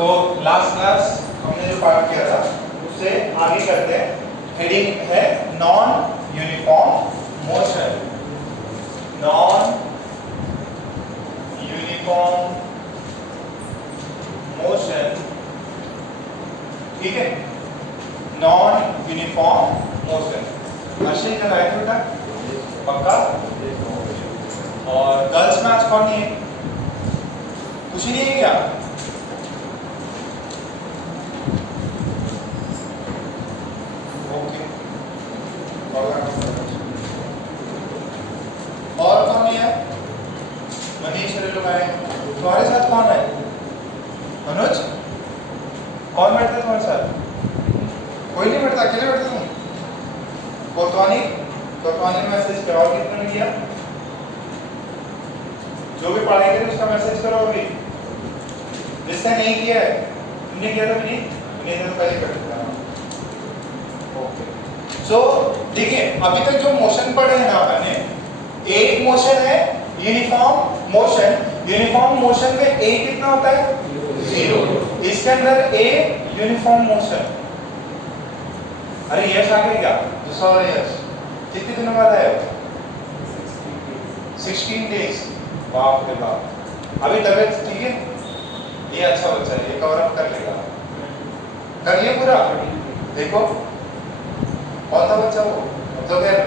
तो last class हमने जो पार्ट किया था उससे आगे करते हैं। हेडिंग है non uniform motion. Non uniform motion, ठीक है, नॉन यूनिफॉर्म मोशन। मशीन का राइट बेटा पक्का। और गर्ल्स में आज कौन नहीं है? कुछ नहीं है क्या? ओके, और कौन नहीं है? मनीष वाले लोग आए। तुम्हारे साथ कौन है? अनुज, कौन बैठता है तुम्हारे साथ? कोई नहीं बैठता, अकेले बैठते तुम? कोतवानी मैसेज करो। और कितने ने किया? जो भी पढ़ाई करे उसका मैसेज करो। अभी जिसने नहीं किया है, तुमने किया था नहीं? तो पहले कर चुका। ओके, सो देखिए अभी तक जो मोशन पढ़े हैं ना अपने, एक मोशन है यूनिफॉर्म मोशन। यूनिफॉर्म मोशन में ए कितना होता है? 0। इसके अंदर ए यूनिफॉर्म मोशन। अरे यश आ गया क्या? दूसरा वाला यश कितने दिनों बाद आया? 16 डेज। बाप रे बाप। अभी तबीयत ठीक है? ये अच्छा बच्चा है, ये कवर अप कर लेगा। कर लिया पूरा? देखो कौन था बच्चा वो? मतलब यार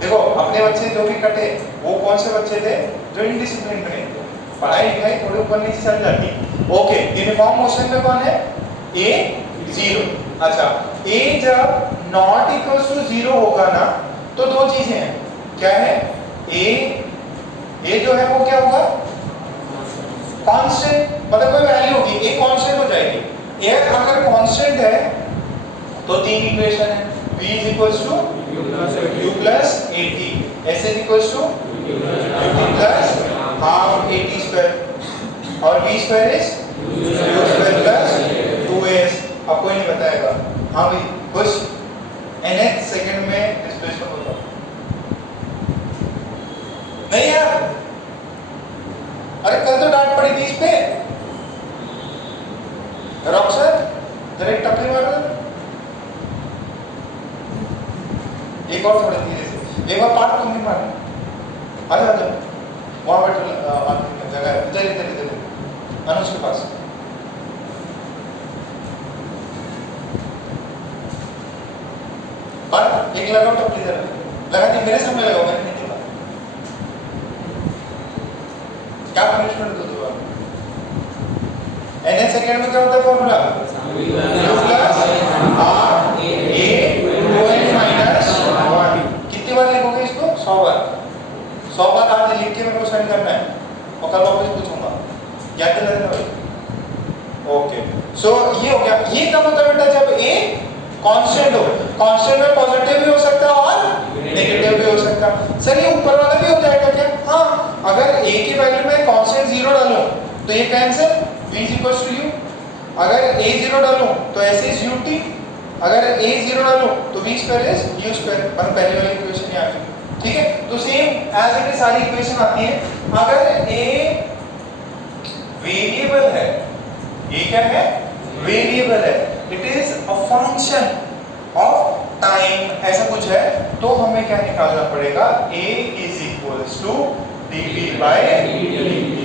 देखो, अपने बच्चे जो भी कटे वो कौन से बच्चे थे? जो इनडिसिप्लिन में थे। पढ़ाई लिखाई थोड़ी ऊपर नीचे चल जाती। ओके, यूनिफॉर्म मोशन में कौन है? ए 0। अच्छा, ए जब नॉट इक्वल्स टू 0 होगा ना तो दो चीजें हैं। क्या है? ए जो है वो क्या होगा? कांस्टेंट, मतलब कोई वैल्यू होगी, ए कांस्टेंट हो जाएगी। ए अगर कांस्टेंट है तो तीन इक्वेशन है। v is equals to u plus at, s is equals to ut plus half at square और v square is u square plus 2as। अब कोई नहीं बताएगा। हाँ भाई कुछ nth सेकंड में डिस्प्लेसमेंट होगा नहीं यार? अरे कल तो डांट पड़ी थी इस पे। रॉक सर जरा एक टपली मारो। एक और थोड़ा धीरे से, एक बार पार्ट तुम भी मारना। आ जाओ वहां बैठ जगह इधर इधर इधर अनुज के पास। पर एक लगाओ टपली इधर लगा दी। मेरे सामने लगाओ, मैंने नहीं देखा। क्या पनिशमेंट दो दोबारा? एन सेकंड में क्या होता है formula? u plus r a 2n minus 1। कितनी बार लिखोगे इसको? 100 बार। 100 बार आज लिख के मेरे को सेंड करना है और कल वापस पूछूंगा। याद दिला देना भाई। ओके, सो ये हो गया। ये कब होता है बेटा? जब a कांस्टेंट हो। कांस्टेंट में पॉजिटिव भी हो सकता है और नेगेटिव भी हो सकता है। सर ये ऊपर वाला भी हो जाएगा क्या? हाँ, अगर a की वैल्यू में कांस्टेंट 0 डालूं तो ये cancel, v is equals to u। अगर a 0 डालूं तो s is ut। अगर a 0 डालूं तो v square is u square। पर पहले वाली इक्वेशन ही आ गई, ठीक है? तो सेम एज इट इज सारी इक्वेशन आती है। अगर a वेरिएबल है, ये क्या है? वेरिएबल है, it is a function of time, ऐसा कुछ है, तो हमें क्या निकालना पड़ेगा? a is equals to dv by dt।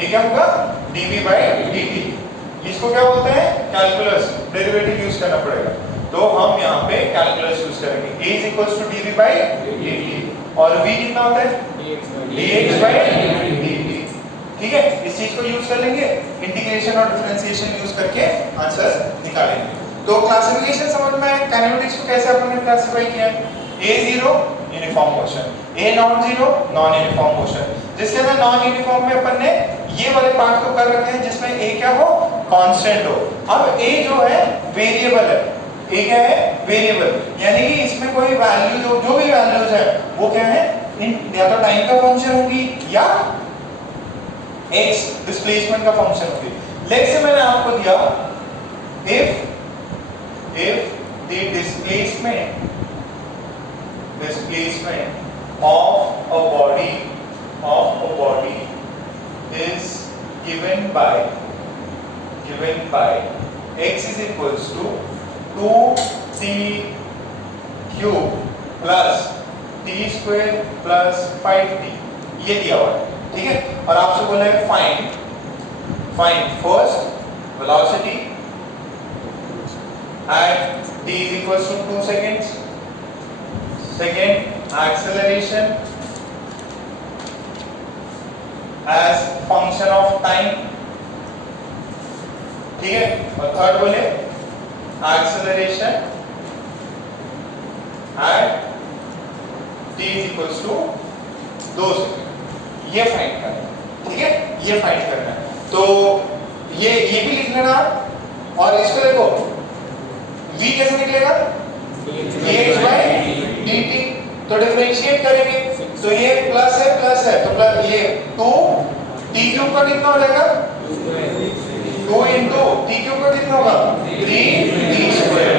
ये क्या होगा? dv by dt। इसको क्या बोलते हैं? कैलकुलस, डेरिवेटिव यूज करना पड़ेगा। तो हम यहाँ पे कैलकुलस यूज करेंगे। a is equals to dv by dt और v कितना होता है? dx by dt, ठीक है? इस चीज को यूज कर लेंगे, इंटीग्रेशन और डिफरेंशिएशन यूज करके आंसर निकालेंगे। तो क्लासिफिकेशन समझ में आया? काइनेमेटिक्स को कैसे अपन ने क्लासिफाई किया है? A0 uniform motion, A non 0 non uniform motion. जिसके अंदर नॉन यूनिफॉर्म में अपन ने ये वाले पार्ट को कर रखे हैं जिसमें A क्या हो? कांस्टेंट हो। अब A जो है वेरिएबल है। A क्या है? वेरिएबल, यानी कि इसमें कोई वैल्यू जो भी वैल्यूज है वो क्या है? या तो टाइम का फंक्शन होगी या x डिस्प्लेसमेंट का फंक्शन होगी। लेट्स से मैंने आपको दिया if the displacement of a body is given by given by x is equals to 2t cube plus t square plus 5t, ये दिया हुआ है, ठीक है। और आपसे बोला है find first velocity at t is equals to 2 seconds, second acceleration as function of time, ठीक है। और थर्ड बोले acceleration at t is equals to 2 second, ये फाइंड करना है, ठीक है, ये फाइंड करना है। तो ये भी लिख लेना और इसको देखो v कैसे निकलेगा dx by dt, तो डिफरेंशिएट करेंगे तो ये प्लस है तो प्लस ये 2 t क्यूब का कितना हो जाएगा 2 into t क्यूब का कितना होगा 3t स्क्वायर,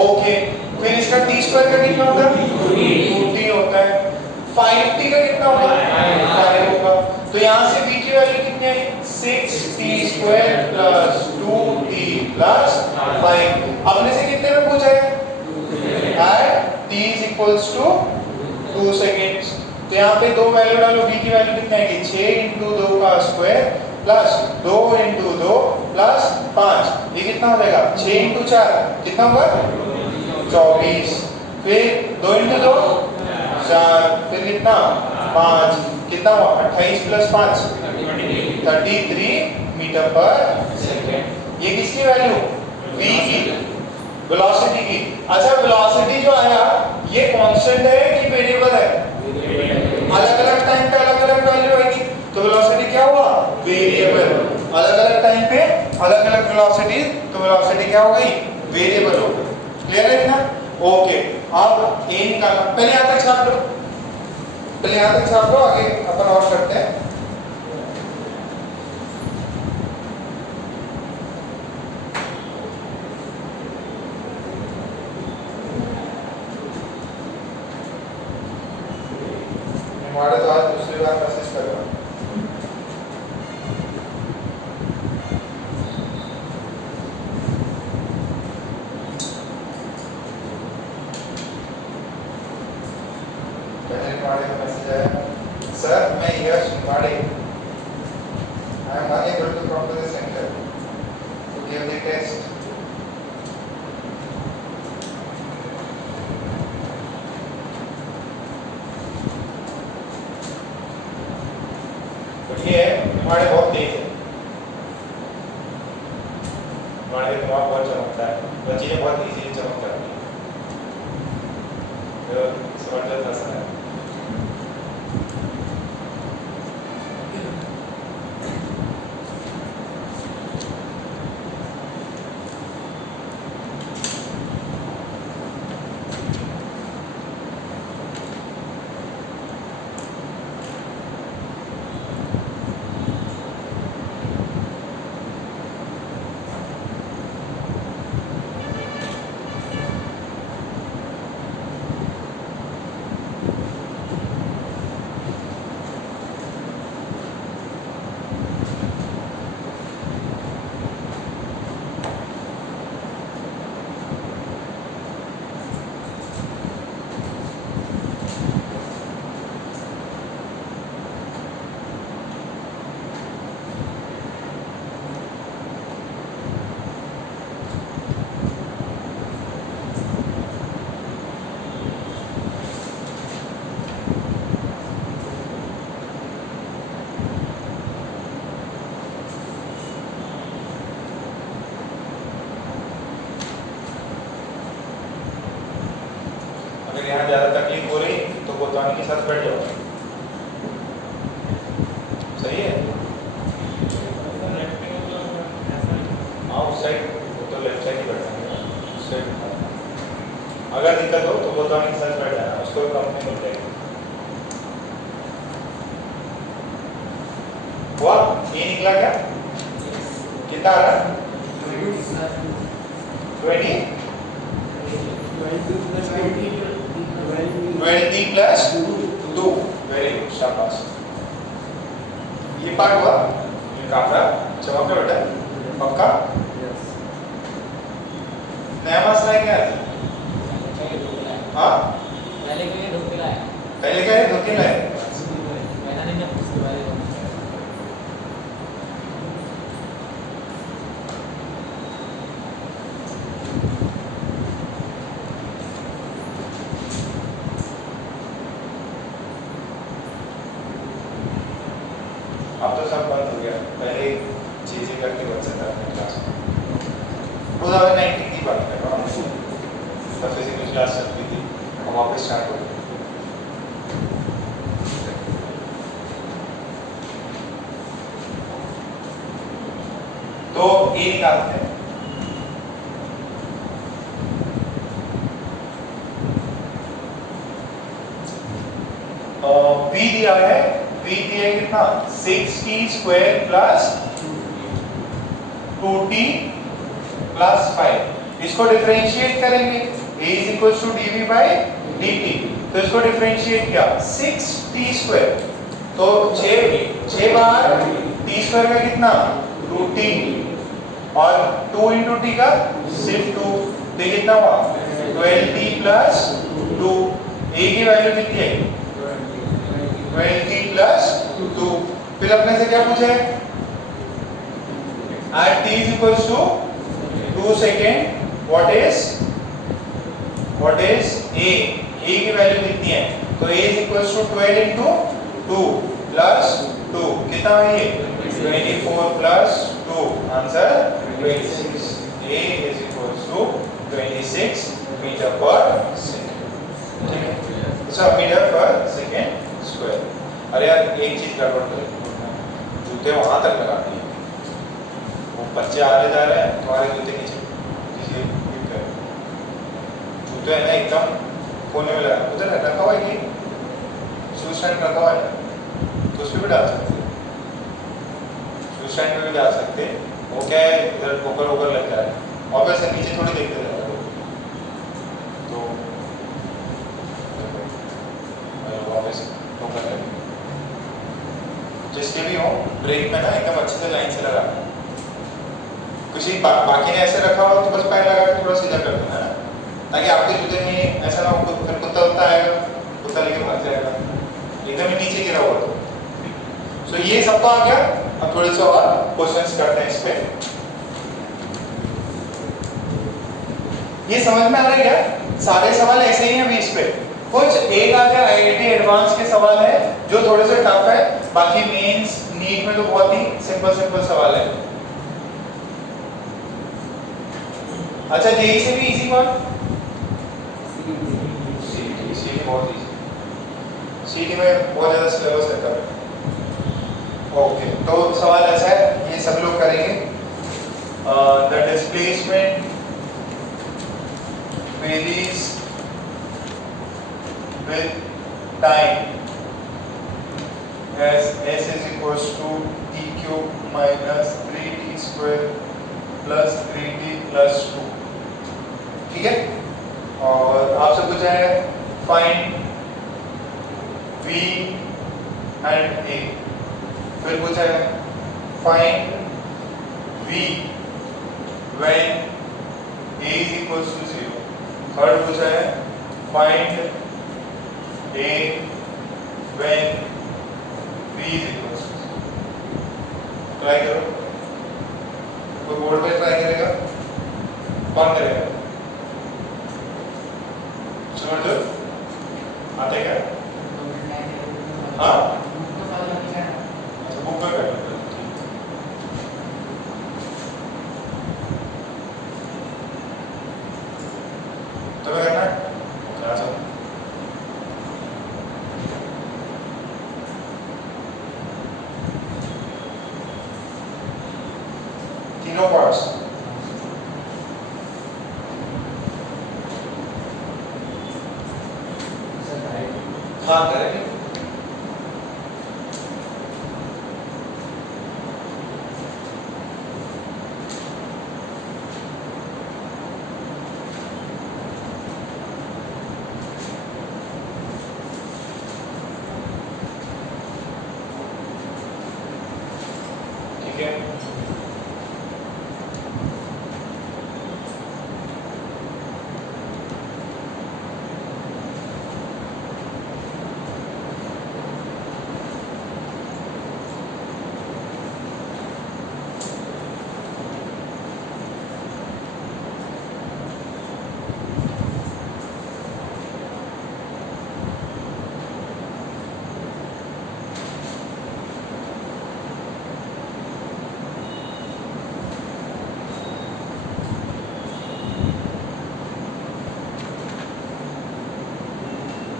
ओके। फिर इसका t स्क्वायर का कितना होगा 2t होता है, 5t का कितना होगा 5 होगा। तो यहाँ से v की वैल्यू कितनी आई 6t square plus 2t plus 5। अपने से कितने में पूछा है at t is equals to 2 seconds, तो यहाँ पे दो वैल्यू डालो, v की वैल्यू कितनी आएगी 6 into 2 का स्क्वायर प्लस 2 into 2 प्लस 5, ये कितना हो जाएगा 6 into 4 कितना होगा 24, फिर 2 into 2 4, फिर कितना 5, कितना हुआ 28 प्लस 5 33 मीटर पर सेकेंड। ये किसकी वैल्यू v की, वेलोसिटी की। अच्छा वेलोसिटी जो आया ये कांस्टेंट है कि वेरिएबल है, अलग अलग टाइम पे अलग अलग वैल्यू आएगी, तो वेलोसिटी क्या हुआ वेरिएबल, अलग अलग टाइम पे अलग अलग वेलोसिटी, तो वेलोसिटी क्या हो गई वेरिएबल हो गई। क्लियर है ना, ओके। अब ए निकालना, पहले यहाँ तक छाप लो, पहले यहाँ तक छाप लो, आगे अपन और करते हैं। हमारे तो आज दूसरी बार मैसेज कर रहा हूँ, पहले हमारे का मैसेज आया, सर मैं यश माड़े, I am unable to come to the center to give the test. ये हमारे बहुत तेज है, हमारे दिमाग बहुत चमकता है, वो चीजें बहुत इजी चमक जाती है, तो समझ आता है। अगर यहाँ ज़्यादा तकलीफ हो रही तो कोतवानी के साथ बैठ जाओ, सही है। हाँ उस साइड तो लेफ्ट साइड ही बैठना, उस साइड अगर दिक्कत हो तो कोतवानी के साथ बैठ जाना, उसको कंपनी मिल जाएगी। हुआ ये निकला क्या, कितना आ रहा 20 प्लस 2, वेरी गुड, शाबाश। ये पार्ट हुआ, ये काफी चमक रहा बेटा, पक्का। हाँ पहले के लिए धोखे लाया पहले क्या है धोखे लाए मैंने नहीं जब उसके बारे में अब तो सब बंद हो गया पहले चीजें करके बच सकता था क्लास में 2019 की बात कर रहा हूँ तब फिजिकल क्लास चलती थी अब वापस स्टार्ट हो गई तो ए निकालते हैं बी दिया है बी दिया है कितना 6t square plus 2t plus 5 इसको डिफरेंशिएट करेंगे a is equal to dv by dt तो इसको डिफरेंशिएट किया 6t स्क्वायर तो 6 बार t स्क्वायर का कितना 2t और 2 into t का सिर्फ 2 तो कितना हुआ 12t प्लस 2 a की वैल्यू कितनी है 20 प्लस 2 फिर अपने से क्या पूछा है at t is equals to 2 second what is a की वैल्यू कितनी है तो a is equals to 12 into 2 plus 2 कितना है ये 24 plus 2 answer 26 a is equals to 26 meter per second ठीक है सब मीटर पर सेकेंड स्क्वायर अरे यार एक चीज गड़बड़ कर जूते वहां तक लगा दिए वो बच्चे आ रहे जा रहे हैं तुम्हारे जूते नीचे किसी जूते है ना एकदम कोने में लगा उधर रखा हुआ है कि शूज स्टैंड रखा हुआ है तो उसमें भी डाल सकते शूज स्टैंड में भी डाल सकते वो क्या है इधर ठोकर वोकर लग जाए और वैसे नीचे थोड़ी देखते रहते तो वापस ठोकर लगे जिसके भी हो ब्रेक में ना एकदम अच्छे से लाइन से लगा किसी बाकी ने ऐसे रखा हो तो बस पैर लगा के थोड़ा सीधा कर देना है ताकि आपके जूते में ऐसा ना हो फिर कुत्ता उत्ता आएगा कुत्ता लेके भाग जाएगा एकदम ही नीचे गिरा हुआ तो सो ये सबका आ गया अब थोड़े से और क्वेश्चंस करते हैं इस पे ये समझ में आ रहा है क्या सारे सवाल ऐसे ही हैं 20 पे कुछ एक आधे आईआईटी एडवांस के सवाल है जो थोड़े से टफ है बाकी मेंस नीट में तो बहुत ही सिंपल सवाल है अच्छा जेई से भी इजी कौन सीटी बहुत इजी सीटी में बहुत ज्यादा सिलेबस रहता है ओके तो सवाल ऐसा है ये सब लोग करेंगे the displacement varies with time as s is equals to t cube minus 3t square plus 3t plus 2 ठीक है और आपसे पूछा है फाइंड v and a फिर पूछा है find v when a is equals to 0 third पूछा है find a when b is equals to 0 try करो कोई बोर्ड पे ट्राई करेगा कौन करेगा समझ लो आते क्या हाँ बुक में कर लो तो क्या करना है क्या सब तीनों पार्ट्स हाँ करेंगे ठीक है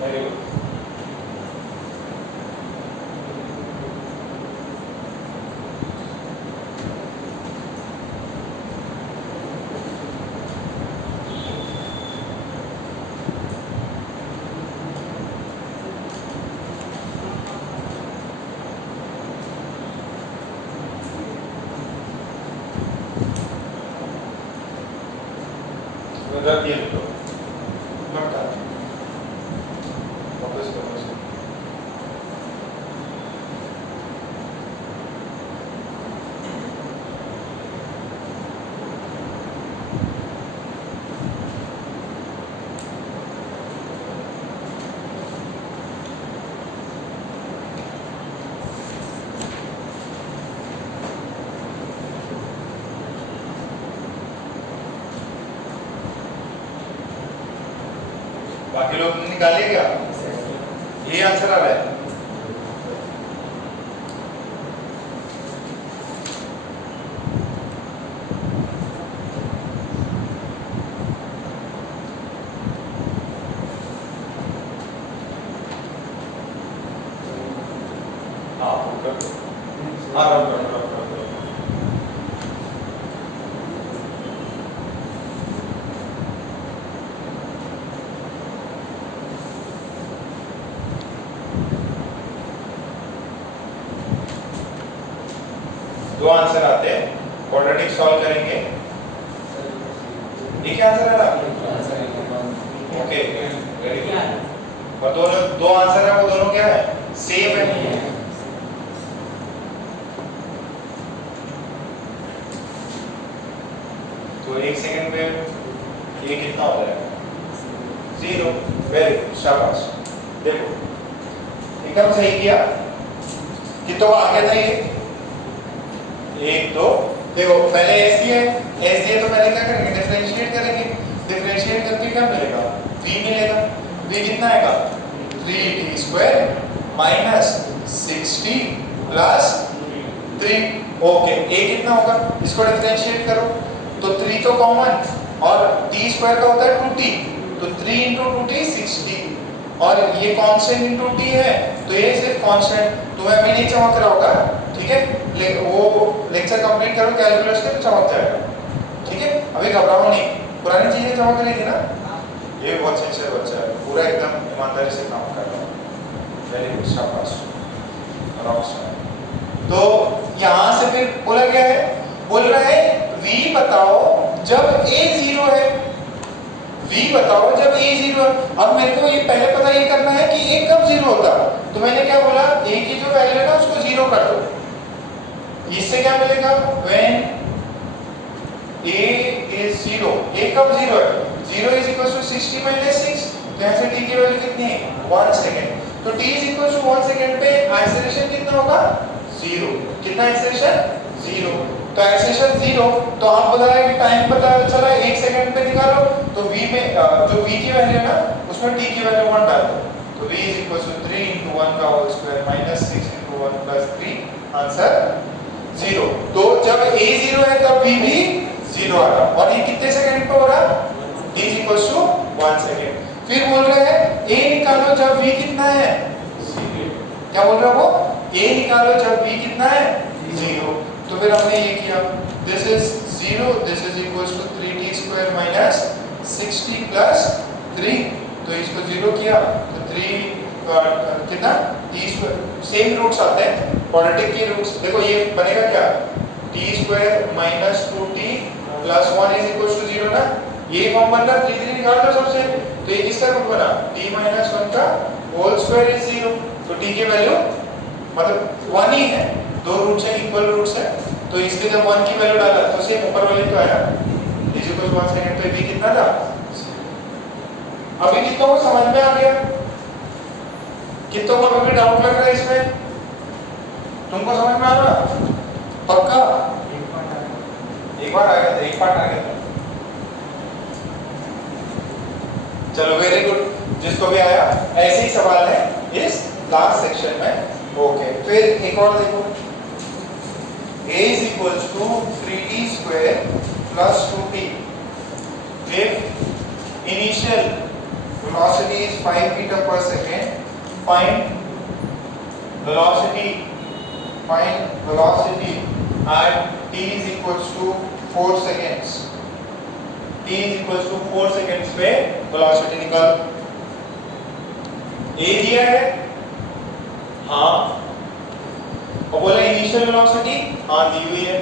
वेरी गुड। रख दिए तो लगता है वापस वापस बाकी लोग निकालिए क्या? ये आंसर आ रहा है। हाँ दो आंसर आते हैं, क्वाड्रेटिक सॉल्व करेंगे। ये क्या आंसर है आपके? Okay very good. और दोनों दो आंसर है, वो दोनों क्या है? सेम है। तो एक सेकंड पे ये कितना हो जाएगा? 0। वेरी गुड, शाबाश। देखो एकदम सही किया। कितना आगे था ये? 1 2। देखो पहले एस दिया है, एस दिया तो पहले क्या करेंगे? डिफरेंशिएट करेंगे। डिफरेंशिएट करके क्या मिलेगा? v मिलेगा। v कितना आएगा? 3t² minus 6t plus 3। Okay, a कितना होगा? इसको डिफरेंशिएट करो तो 3 तो कॉमन और t² का होता है 2t, तो 3 × 2t 6t और ये कांस्टेंट इनटू t है, तो ये सिर्फ कांस्टेंट। तुम्हें अभी नहीं चमक रहा होगा, ठीक है? वो लेक्चर कंप्लीट करो कैलकुलस के, तो चमक जाएगा, ठीक है? अभी घबराओ नहीं, पुरानी चीजें चमक रही थी ना। ये बहुत सिंसियर बच्चा है, पूरा एकदम ईमानदारी से काम कर रहा है। वेरी गुड, शाबाश, रॉकस्टार। तो यहाँ से फिर बोला क्या है? बोल रहा है v बताओ जब a 0 है। v बताओ जब a 0 है। अब मेरे को ये पहले पता ये करना है कि a कब 0 होता, तो मैंने क्या बोला? a की जो वैल्यू है ना उसको 0 कर दो। इससे क्या मिलेगा? when a is 0, a कब 0 है? 0 is equal to 60 minus 6, तो यहाँ से t की वैल्यू कितनी है? 1 सेकेंड। तो t is equal to 1 second पे एक्सेलरेशन कितना होगा? 0। कितना एक्सेलरेशन? 0। तो एक्सेलरेशन 0, तो आप बोला है कि टाइम पता चला 1 सेकंड पे निकालो, तो v में जो v की वैल्यू है ना उसमें t की वैल्यू 1 डाल दो, तो v is equal to 3 × 1 का whole square minus 6 × 1 plus 3, answer 0। तो जब a 0 है तब v भी 0 आ रहा, और ये कितने सेकंड पे हो रहा? t is equal to 1 second. फिर बोल रहे हैं a निकालो जब v कितना है? 0। क्या बोल रहा है वो? a निकालो जब v कितना है? 0। तो फिर हमने ये किया, this is 0, this is equals to 3t² minus 6t plus 3, तो इसको 0 किया तो 3 कितना t², सेम रूट्स आते हैं क्वाड्रेटिक के रूट्स। देखो ये बनेगा क्या? t² minus 2t plus 1 is equals to 0 ना, ये फॉर्म बन रहा। 3 3 निकाल दो सबसे, तो ये किसका रूट बना? t माइनस 1 का होल स्क्वायर इज 0, तो t की वैल्यू मतलब 1 ही है, दो रूट्स है, इक्वल रूट्स है, तो इसलिए जब 1 की वैल्यू डाला तो सेम ऊपर वाले तो आया इज इक्वल टू 1 सेकंड पे v कितना था? अभी कितनों को समझ में आ गया? कितनों को अभी डाउट लग रहा है इसमें? तुमको समझ में आ रहा? पक्का? एक बार आ गया था, एक पार्ट आ गया था। चलो वेरी गुड, जिसको भी आया ऐसे ही सवाल है इस लास्ट सेक्शन में। ओके, फिर एक और देखो, a is equals to 3t² plus 2t if initial velocity is 5 meter per second. Find velocity at t is equals to 4 seconds. t is equals to 4 seconds पे velocity निकाल। a दिया है, हाँ, और बोला इनिशियल वेलोसिटी, हाँ दी हुई है।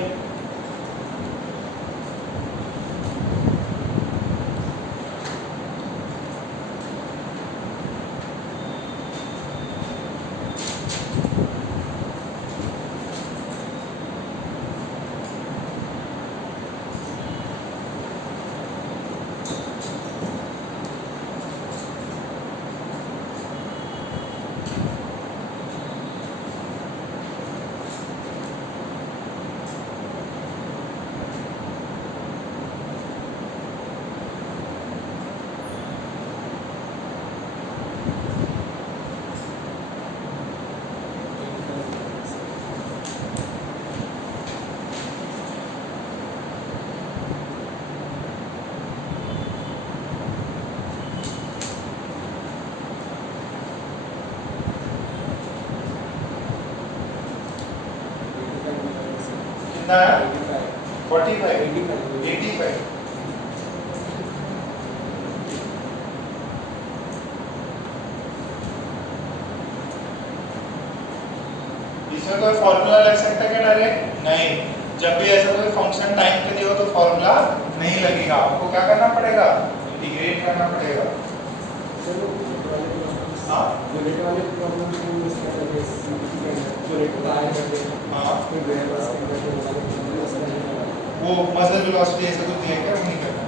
कितना है? 45, 85। इसमें कोई फॉर्मूला लग सकता है क्या डायरेक्ट? नहीं। जब भी ऐसा कोई फंक्शन टाइम के लिए हो तो फॉर्मूला नहीं लगेगा, आपको क्या करना पड़ेगा? इंटीग्रेट करना पड़ेगा। हाँ, वो मसल वेलोसिटी ऐसे कुछ दिया क्या? नहीं करना।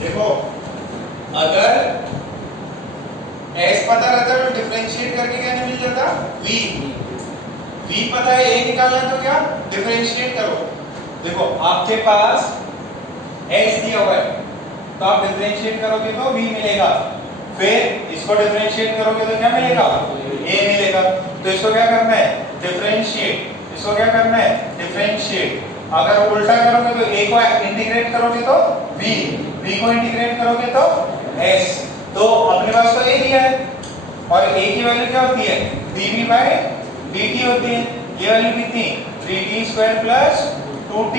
देखो, अगर s पता रहता तो डिफरेंशिएट करके क्या मिल जाता? v। v पता है, a निकालना है तो क्या? डिफरेंशिएट करो। देखो, आपके पास s दिया हुआ है तो आप डिफरेंशिएट करोगे तो v मिलेगा, फिर इसको डिफरेंशिएट करोगे तो क्या मिलेगा? a मिलेगा। तो इसको क्या करना है? डिफरेंशिएट। इसको क्या करना है? डिफरेंशिएट। अगर उल्टा करोगे तो a को इंटीग्रेट करोगे तो v को इंटीग्रेट करोगे तो s। तो अपने पास तो a दिया है और a की वैल्यू क्या होती है? dv/dt होती है। ये वैल्यू कितनी? 3t² plus 2t।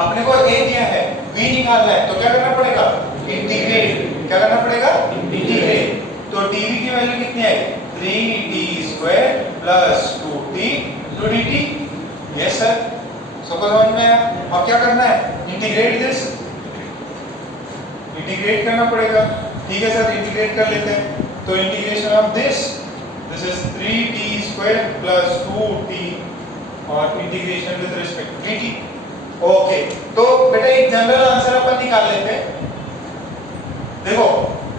अपने को a दिया है, v निकालना है, तो क्या करना पड़ेगा? इंटीग्रेट। क्या करना पड़ेगा? इंटीग्रेट। तो dv की वैल्यू कितनी है? 3t² plus 2t to dt। Yes sir, सबको समझ में आया? अब क्या करना है? Integrate this. इंटीग्रेट करना पड़ेगा। ठीक है सर, इंटीग्रेट कर लेते हैं। तो integration of this is 3t² plus 2t और integration with respect to dt। Okay, तो बेटा एक जनरल आंसर अपन निकाल लेते हैं। देखो,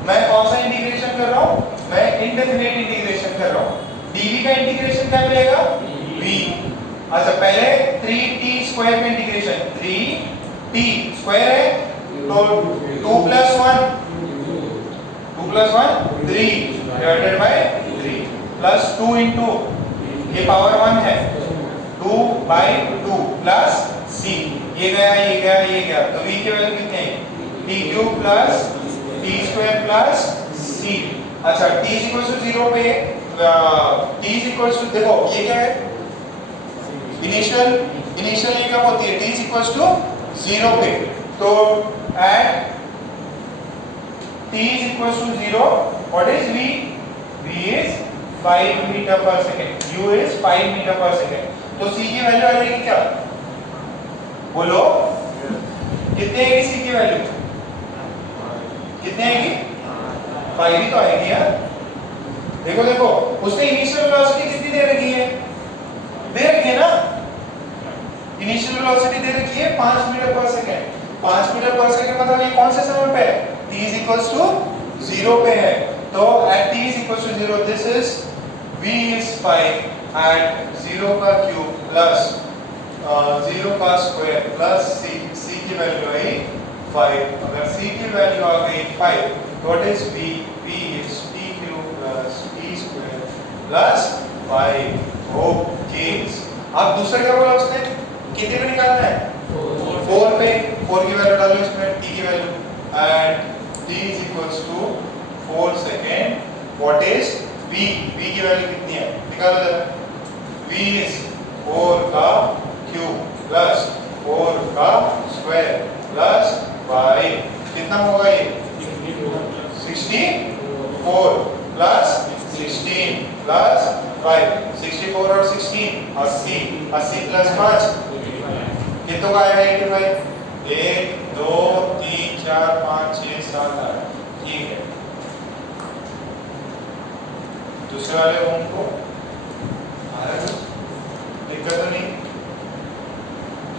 मैं कौन सा इंटीग्रेशन कर रहा हूं? मैं इंडेफिनिट इंटीग्रेशन कर रहा हूं। dv का इंटीग्रेशन क्या मिलेगा? v। अच्छा, पहले 3t² का इंटीग्रेशन, 3t स्क्वायर है तो 2 plus 1 3 divided by 3 plus 2 into ये पावर 1 है 2/2 प्लस c। ये गया, ये गया, ये गया, तो v की वैल्यू कितनी है? t³ plus t² plus c। अच्छा, t इक्वल्स टू 0 पे t इक्वल्स टू, देखो ये क्या है? इनिशियल ये कब होती है? t इक्वल्स टू 0 पे। तो eight t is equals to 0, what is v? v is 5 meter per second, u is 5 meter per second। तो c की वैल्यू आ जाएगी क्या? बोलो, कितने आएगी c की वैल्यू? कितने आएगी? 5 ही तो आएगी यार। देखो देखो, उसने इनिशियल वेलोसिटी कितनी दे रखी है? दे रखी है ना? इनिशियल वेलोसिटी दे रखी है 5 मीटर पर सेकंड। 5 मीटर पर सेकंड मतलब ये कौन से समय पे है? t is equals to 0 पे है। तो at t is equals to 0, this is v is 5 at 0 का क्यूब प्लस 0 का स्क्वायर प्लस c की वैल्यू आई 5। अगर c की वैल्यू आ गई 5, what is v? v is t³ plus t² plus 5। Okay, अब दूसरा क्या बोला उसने, कितने पे निकालना है, 4 पे, 4 की वैल्यू डालो इसमें, t की value, and t is equals to 4 second, what is v, v की वैल्यू कितनी है निकालो जरा, v is 4 का क्यूब प्लस 4 का स्क्वायर प्लस 5, कितना होगा ये 64 प्लस 16 प्लस 5, 64 और 16 80, 80 प्लस 5 कितनों का आएगा 85, 1 2 3 4 5 6 7 8, ठीक है। दूसरे वाले होम को आ रहा है कुछ दिक्कत तो नहीं,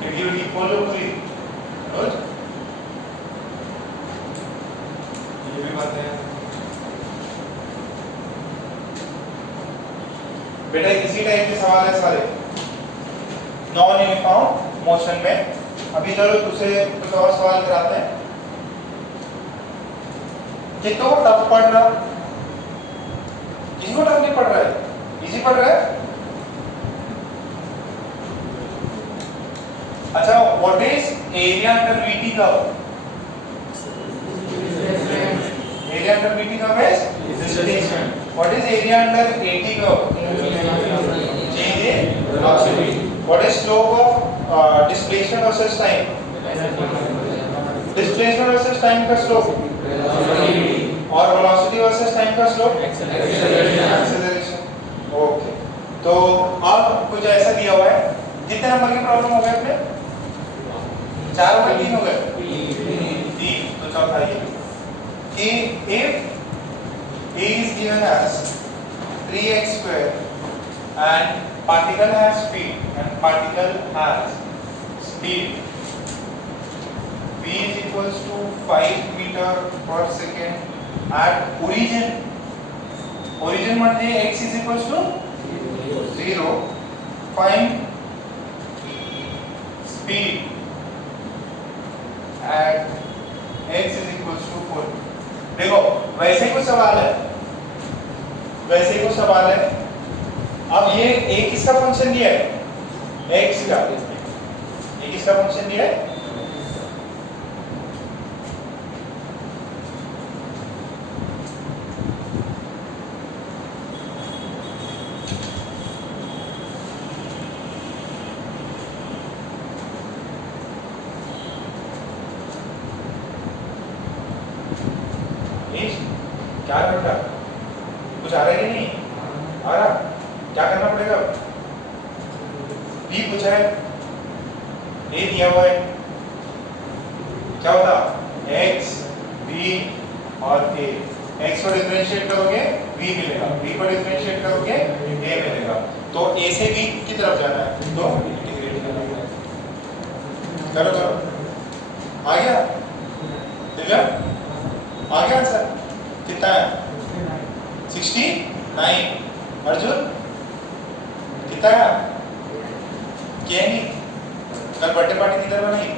खिड़की उड़की खोल लो पूरी, रोज ये भी बात है बेटा, इसी टाइप के सवाल है सारे नॉन यूनिफॉर्म मोशन में। अभी चलो तुझसे कुछ और सवाल कराते हैं, कितनों को टफ पढ़ रहा, किसी को टफ नहीं पढ़ रहा है, इजी पढ़ रहा है। अच्छा, what is area under VT curve, area under VT curve is displacement, what is area under eighty curve, change in velocity, what is slope of displacement versus time, displacement versus time का slope, और velocity versus time का slope acceleration. Okay, तो अब कुछ ऐसा दिया हुआ है, कितने नंबर की प्रॉब्लम हो गए अपने, 4 हो गए, 3 हो गए, 3, तो चौथा ये कि if A is given as 3x square and particle has speed v is equals to 5 meter per second at origin म्हणजे x is equals to 0, find speed at x is equals to 4। देखो वैसे ही कुछ सवाल है, वैसे ही कुछ सवाल है। अब ये a किसका फंक्शन दिया है, x का, ये किसका फंक्शन दिया है, क्या बेटा कुछ आ रहा है कि नहीं आ रहा, क्या करना पड़ेगा, b पूछा है, a दिया हुआ है, क्या होता x b और a, x को डिफरेंशिएट करोगे b मिलेगा, b को डिफरेंशिएट करोगे a मिलेगा, तो a से b की तरफ जाना है, तो इंटीग्रेट करना है, करो करो, आ गया दिव्या, आ गया आंसर, कितना है 69, अर्जुन कितना है, क्या नहीं, कल बर्थडे पार्टी किधर बनाई,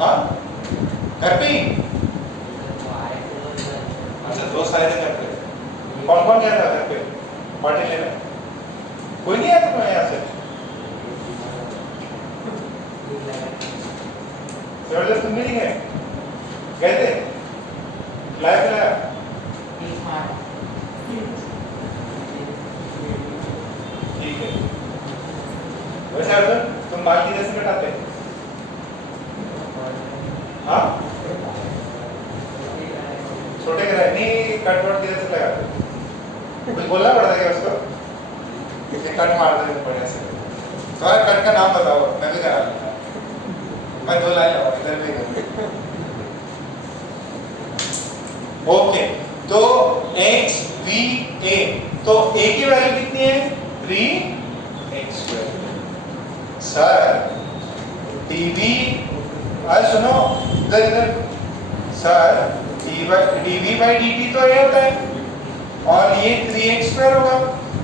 हाँ घर पे ही, अच्छा दोस्त आए थे घर पे, कौन कौन गया था घर पे पार्टी लेने, कोई नहीं आया तुम्हें यहाँ से, तुम नहीं गए, गए थे, लाया लाया, ठीक है। वैसे अर्जुन तुम बाल किधर से कटाते, हाँ छोटे कराए नहीं, कट वट किधर से लगाते, कुछ बोलना पड़ता है क्या उसको, किसी कट मार दे बढ़िया से, तुम्हारे कट का नाम बताओ, मैं भी करा लूंगा, मैं 2 लाइन लगाऊंगा इधर भी। ओके, तो x v a, तो a की वैल्यू कितनी है 3x स्क्वायर, सर dv, आज सुनो इधर इधर, सर dv by dt तो ये होता है और ये 3x स्क्वायर होगा,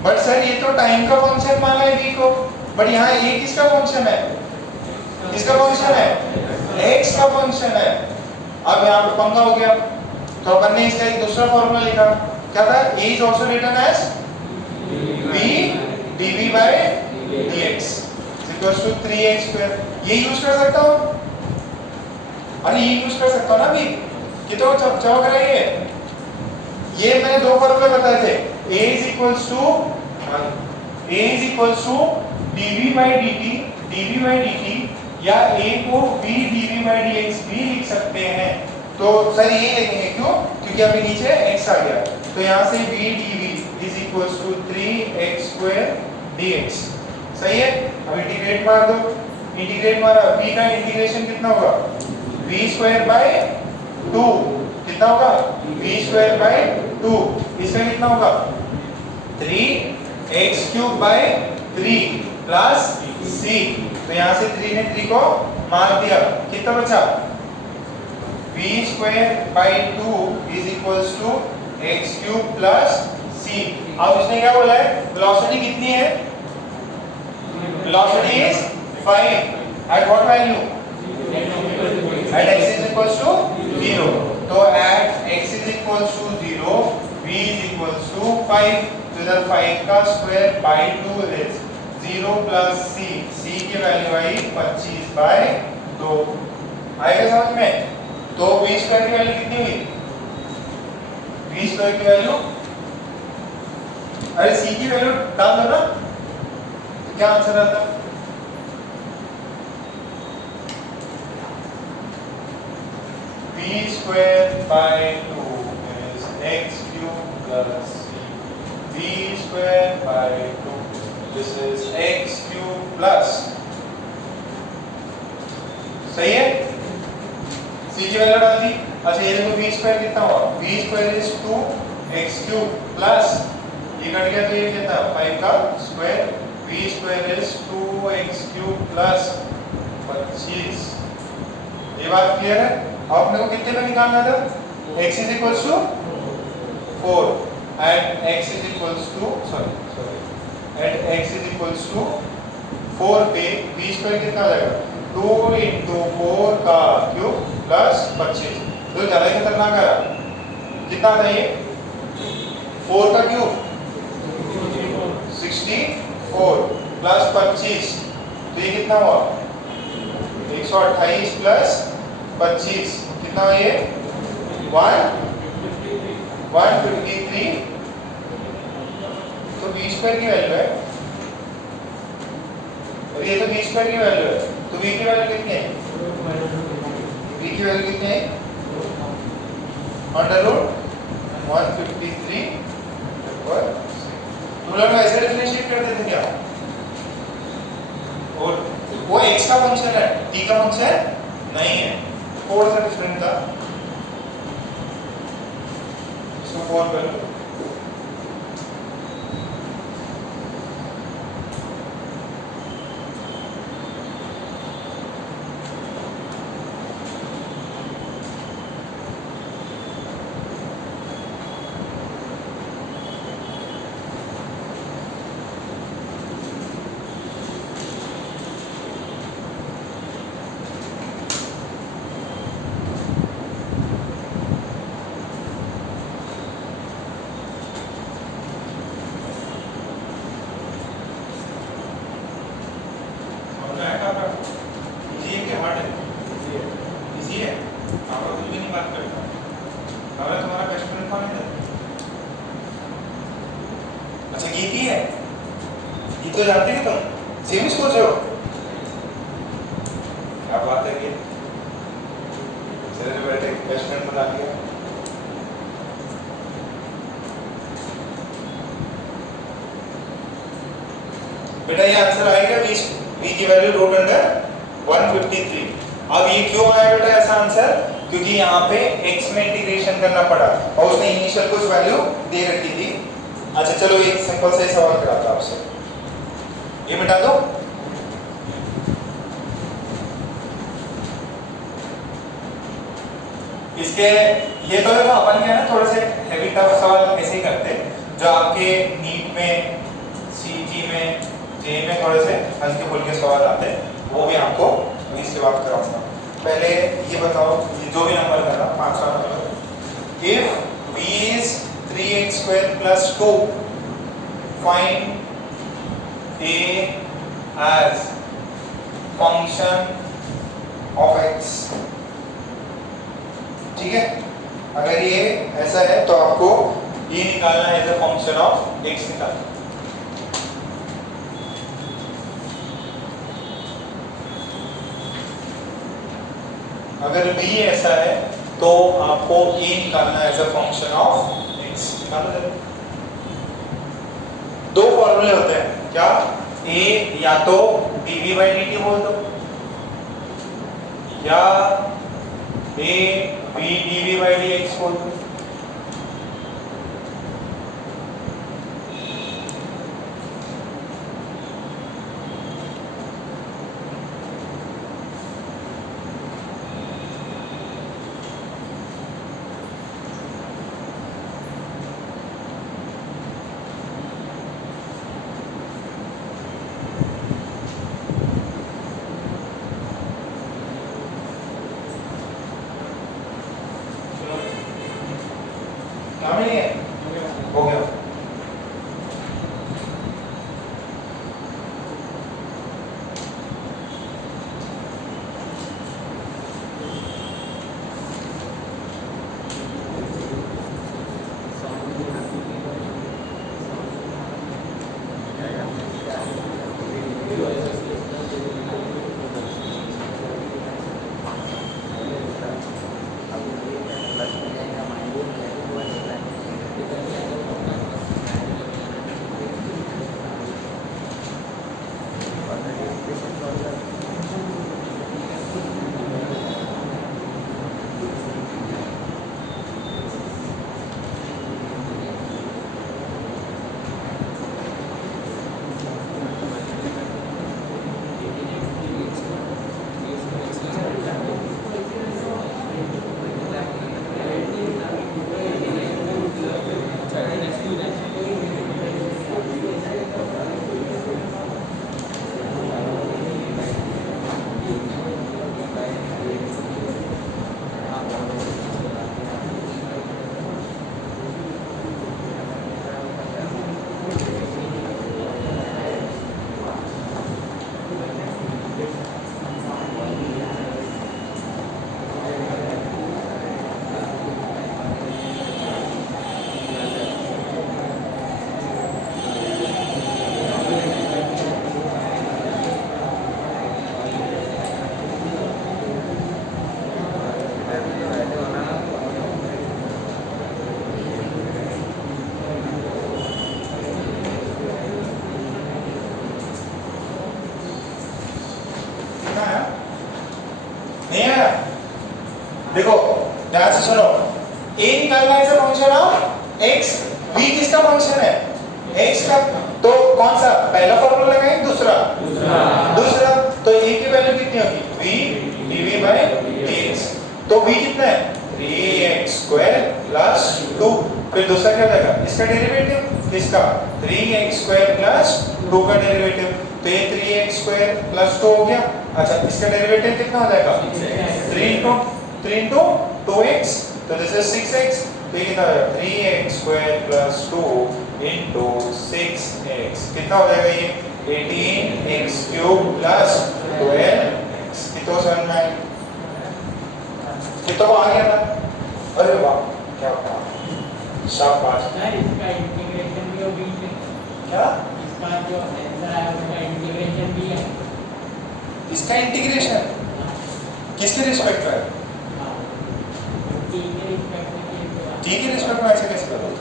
बट सर ये तो टाइम का फंक्शन माना है v को, बट यहाँ a किसका फंक्शन है, किसका फंक्शन है, x का फंक्शन है। अब यहाँ पे पंगा हो गया, तो अपन ने इसका एक दूसरा फॉर्मूला लिखा, क्या था, a is also written as v dv by dx equals to 3x square. ये यूज कर सकता हूँ, अरे ये यूज कर सकता हूँ ना अभी, कितना चमक रहा है ये मैंने दो फॉर्मूले बताए थे, a is equals to dv by dt या a को v dv by dx भी लिख सकते हैं। तो सर ये लिखेंगे क्यों? क्योंकि अभी नीचे x आ गया, तो यहाँ से v dv is equals to 3x square dx। सही है, अब इंटीग्रेट मार दो, इंटीग्रेट मारा, v का इंटीग्रेशन कितना होगा? v स्क्वायर बाय 2 कितना होगा? v स्क्वायर बाय 2, इसका कितना होगा? 3x cube by 3 plus c। तो यहाँ से 3 ने 3 को मार दिया, कितना बचा? v square by 2 is equals to x cube plus c। अब इसने क्या बोला है? वेलोसिटी कितनी है? Velocity is 5 at what value? At x is equals to 0. तो at x is equals to 0, v is equals to 5. तो इधर 5 का square by 2 is 0 plus c. c की वैल्यू आई 25 by 2। आएगा समझ में? तो v स्क्वायर की वैल्यू कितनी हुई? v स्क्वायर की वैल्यू, अरे c की वैल्यू डाल दो ना, क्या आंसर आता? v square by 2 is x cube plus c. v square by 2, this is x cube plus, सही है? c की वैल्यू डाल दी। अच्छा ये देखो v स्क्वायर कितना हुआ? v square is 2x cube plus ये कट गया तो ये कितना? 5 का square, v square is 2x cube plus 25। ये बात क्लियर है? आपने को कितने पे निकालना था? x is equals to 4 and x is equals to and x is equals to 4 पे v स्क्वायर कितना आ जाएगा? 2 into 4 का क्यूब प्लस 25। तो ज्यादा खतरनाक आ रहा, कितना आता है ये? 4 का क्यूब 64 प्लस 25, तो ये कितना हुआ? 128 प्लस 25 कितना हुआ ये? 153। तो v स्क्वायर की वैल्यू है, और ये तो v स्क्वायर की वैल्यू है, तो v की वैल्यू कितनी है? v की वैल्यू कितनी है? अंडर रूट 153 पर तुम लोग ऐसे डिफरेंशिएट करते थे क्या? और वो x का फंक्शन है, t का फंक्शन नहीं है, थोड़ा सा डिफरेंट था। इसको 4 कर लो। तो जानते हैं तुम सेम ही सोच रहे हो, क्या बात है? कि चले जो बैठे बेस्ट फ्रेंड बना लिया। बेटा ये आंसर आएगा v की वैल्यू रूट अंडर 153। अब ये क्यों आया बेटा ऐसा आंसर? क्योंकि यहाँ पे x में इंटीग्रेशन करना पड़ा और उसने इनिशियल कुछ वैल्यू दे रखी थी। अच्छा चलो एक सिंपल सा सवाल कराता आपसे, ये मिटा दो। इसके ये तो देखो अपन क्या है ना, थोड़े से हेवी टफ सवाल ऐसे ही करते जो आपके नीट में, सीटी में, जेईई में थोड़े से हल्के फुल्के सवाल आते हैं, वो भी आपको इसके बाद कराऊंगा। पहले ये बताओ, ये जो भी नंबर करना 5 number, if v is 3x square plus 2, find a as function of x। ठीक है, अगर ये ऐसा है तो आपको ये निकालना है as a function of x निकालना। अगर b ऐसा है तो आपको a निकालना है as a function of x। निकालो जरा। दो फॉर्मूले होते हैं क्या, a या तो dv by dt बोल दो या a v dv by dx बोल दो। काम नहीं है, हो गया। नहीं आया? देखो ध्यान से सुनो, a निकालना है फंक्शन ऑफ x, v किसका फंक्शन है? x का। तो कौन सा पहला फॉर्मूला लगाएंगे दूसरा? दूसरा। तो a की वैल्यू कितनी होगी? v dv by dx। तो v कितना है? 3x square plus 2। फिर दूसरा क्या हो जाएगा? इसका डेरिवेटिव किसका? 3x स्क्वायर प्लस 2 का डेरिवेटिव। तो ये 3x स्क्वायर प्लस 2 हो गया। अच्छा, इसका डेरिवेटिव कितना हो जाएगा? 3 into 2x, तो दिस इज 6x। तो ये कितना हो जाएगा? 3x square plus 2 into 6x कितना हो जाएगा? ये 18x क्यूब प्लस 12x। कितना समझ में आया? कितना आ गया ना? अरे वाह, क्या बात, शाबाश। इसका इंटीग्रेशन भी हो बीच में। क्या? इसका जो आंसर है उसका इंटीग्रेशन भी है। इसका इंटीग्रेशन किसके रिस्पेक्ट में? टी के रिस्पेक्ट में ऐसे कैसे करोगे?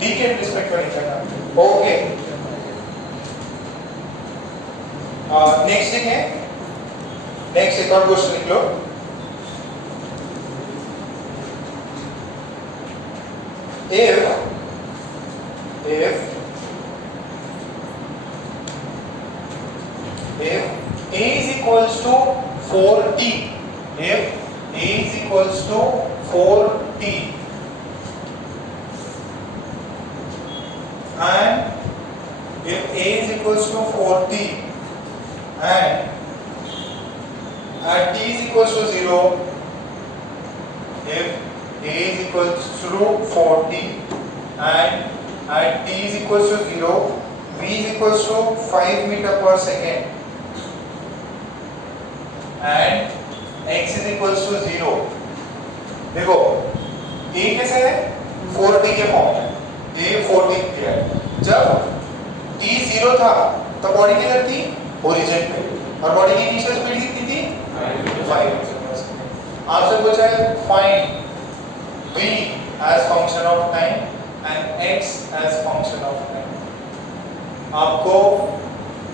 टी के रिस्पेक्ट में नहीं करना। ओके, नेक्स्ट है, नेक्स्ट एक और क्वेश्चन लिख लो। if a is equals to 4t, if a is equals to 4t and if a is equals to 4t and at t is equals to 0, if a is equals to 40 and at t is equals to 0, v is equals to 5 meter per second and x is equals to 0। देखो a कैसे है 4t के form में, a 4t दिया है। जब t 0 था तब बॉडी किधर थी ओरिजिन पे, और बॉडी की इनिशियल स्पीड कितनी थी 5। आपसे पूछा है find v as function of time and x as function of time। आपको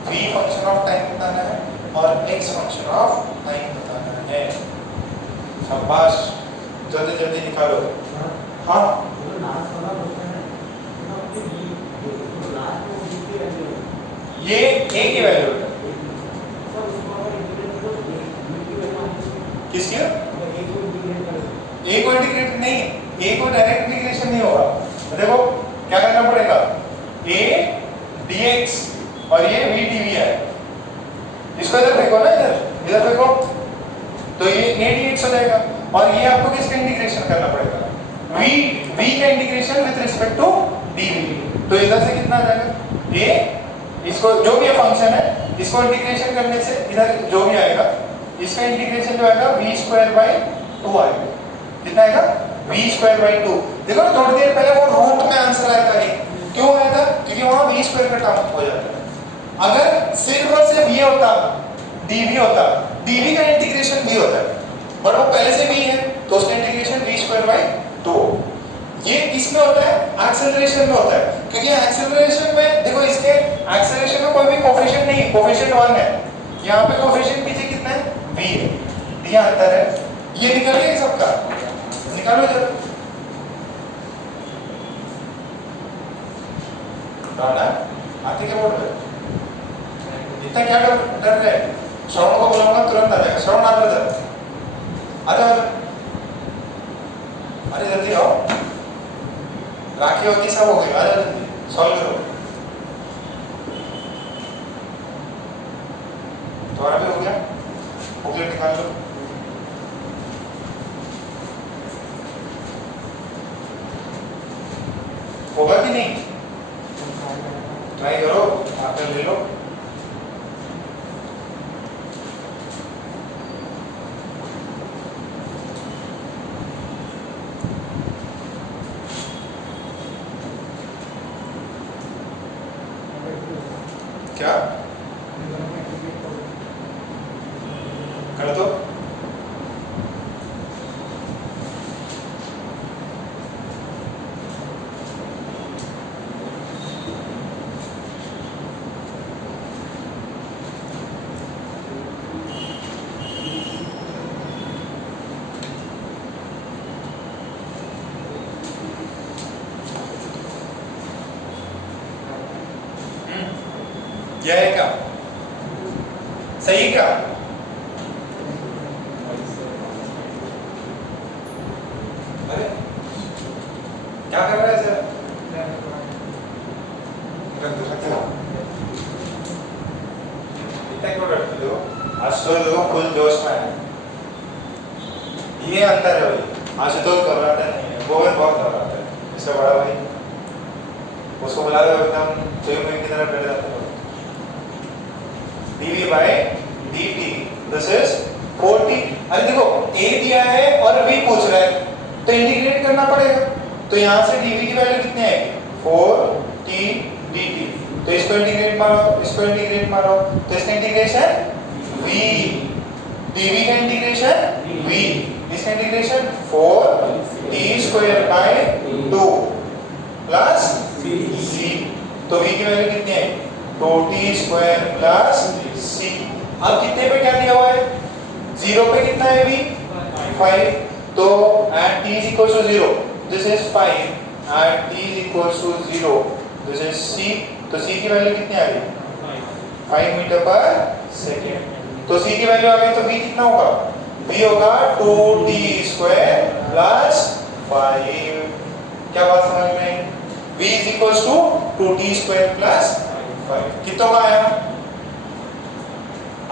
v function of time बताना है और x function of time बताना है। शाबाश, जल्दी जल्दी निकालो। हाँ ये a की वैल्यू है, किसकी? a को इंटीग्रेट नहीं, a को डायरेक्ट इंटीग्रेशन नहीं होगा। देखो क्या करना पड़ेगा, a dx और ये v dv है, इसको इधर फेंको ना, इधर फेंको तो ये a dx हो जाएगा। और ये आपको किसका इंटीग्रेशन करना पड़ेगा, v का integration with respect to dv। तो इधर से कितना आ जाएगा, a इसको जो भी फंक्शन है इसको इंटीग्रेशन करने से इधर जो भी आएगा इसका इंटीग्रेशन जो आएगा v²/2 आएगा। कितना आएगा v²/2। देखो ना थोड़ी देर पहले वो रूट में आंसर आया था, क्यों आया था, क्योंकि वहां v² का टर्म हो जाता है। अगर सिर्फ और सिर्फ ये होता dv होता, dv का इंटीग्रेशन v होता है, पर वो पहले से v है तो उसका इंटीग्रेशन v²/2। ये किसमें होता है, एक्सेलरेशन में होता है, क्योंकि एक्सेलरेशन में देखो इसके एक्सेलरेशन में कोई भी कोफिशिएंट नहीं, कोफिशिएंट 1 है, यहाँ पे कोफिशिएंट पीछे कितना है v है, यहाँ अंतर है। ये निकल गया सबका, निकालो जरा राणा आते क्या बोल रहे, इतना क्या डर रहे, श्रवण को बुलाऊंगा तुरंत आ जाएगा। श्रवण आ जाओ, अरे जल्दी आओ, राखी होगी सब हो गई, आ जाओ जल्दी सॉल्व करो। तुम्हारा भी हो गया, बुकलेट निकाल लो। होगा कि नहीं, ट्राई करो, आप ले लो। क्या कर दो, यह है क्या सही, क्या अरे क्या कर रहा है सर, इतना क्यों डरते हो, आशुतोष देखो फुल जोश में है। ये अंतर है भाई, आशुतोष घबराता नहीं है, गोविंद बहुत घबराता है, इसका बड़ा भाई उसको बुला दो एकदम चोरी की तरह बैठ जाता है। dv/dt this is 4t। अरे देखो a दिया है और v पूछ रहा है तो इंटीग्रेट करना पड़ेगा, तो यहाँ से dv की वैल्यू कितनी आएगी 4t dt। तो इसको इंटीग्रेट मारो, इसको इंटीग्रेट मारो, तो इसका इंटीग्रेशन v, dv का इंटीग्रेशन v, इसका इंटीग्रेशन 4t² प्लस c। तो v की वैल्यू कितनी आएगी 2t² प्लस c। अब कितने पे क्या दिया हुआ है, 0 पे कितना है v 5, तो at t is equals to 0 this is 5, at t is equals to 0 this is c। तो c की वैल्यू कितनी आ गई 5 मीटर पर सेकेंड। तो c की वैल्यू आ गई तो v कितना होगा, v होगा 2t² प्लस 5। क्या बात समझ में आई, v is equals to 2t² plus 5 कितनों का आया।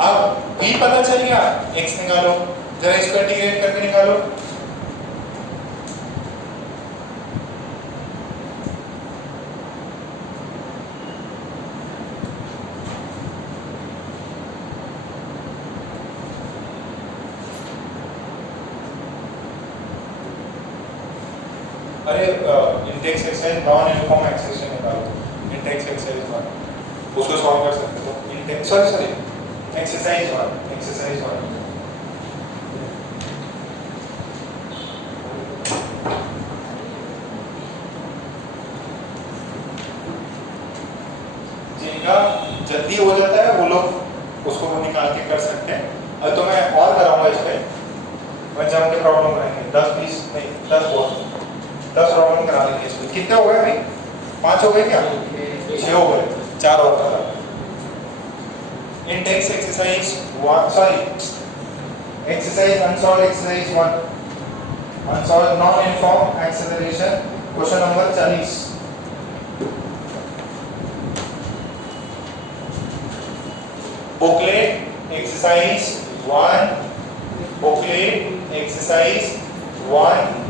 अब v पता चल गया, x निकालो, जरा इसको इंटीग्रेट करके निकालो। अरे index exercise non uniform acceleration निकालो, इंडेक्स एक्सरसाइज 1 उसको सॉल्व कर सकते हो। इंडेक्स सॉरी एक्सरसाइज 1 जिनका जल्दी हो जाता है वो लोग उसको निकाल के कर सकते हैं। अब तो मैं और कराऊंगा इस पे, मैं जम के प्रॉब्लम कराएंगे 10-20 नहीं 10 प्रॉब्लम करा लेंगे इस पे। कितने हो गए भाई? 5 हो गए क्या? 6 हो गए, 4 और करा। Index exercise 1 sorry exercise unsolve exercise 1 unsolve non uniform acceleration question number 40। Booklet exercise 1 booklet exercise 1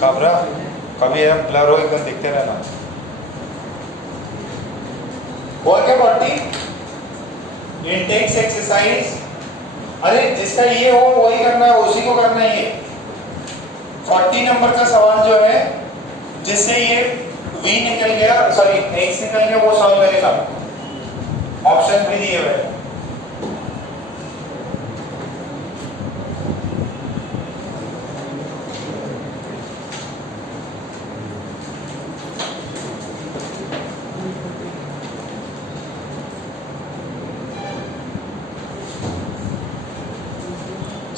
काबरा कभी है ब्लर हो एकदम देखते रहना। और क्या पढ़ती? इंडेक्स एक्सरसाइज, अरे जिसका ये हो वही करना है, उसी को करना है। ये 40 नंबर का सवाल जो है जिससे ये v निकल गया सॉरी x निकल गया वो सॉल्व करेगा। ऑप्शन भी दिए हुए हैं।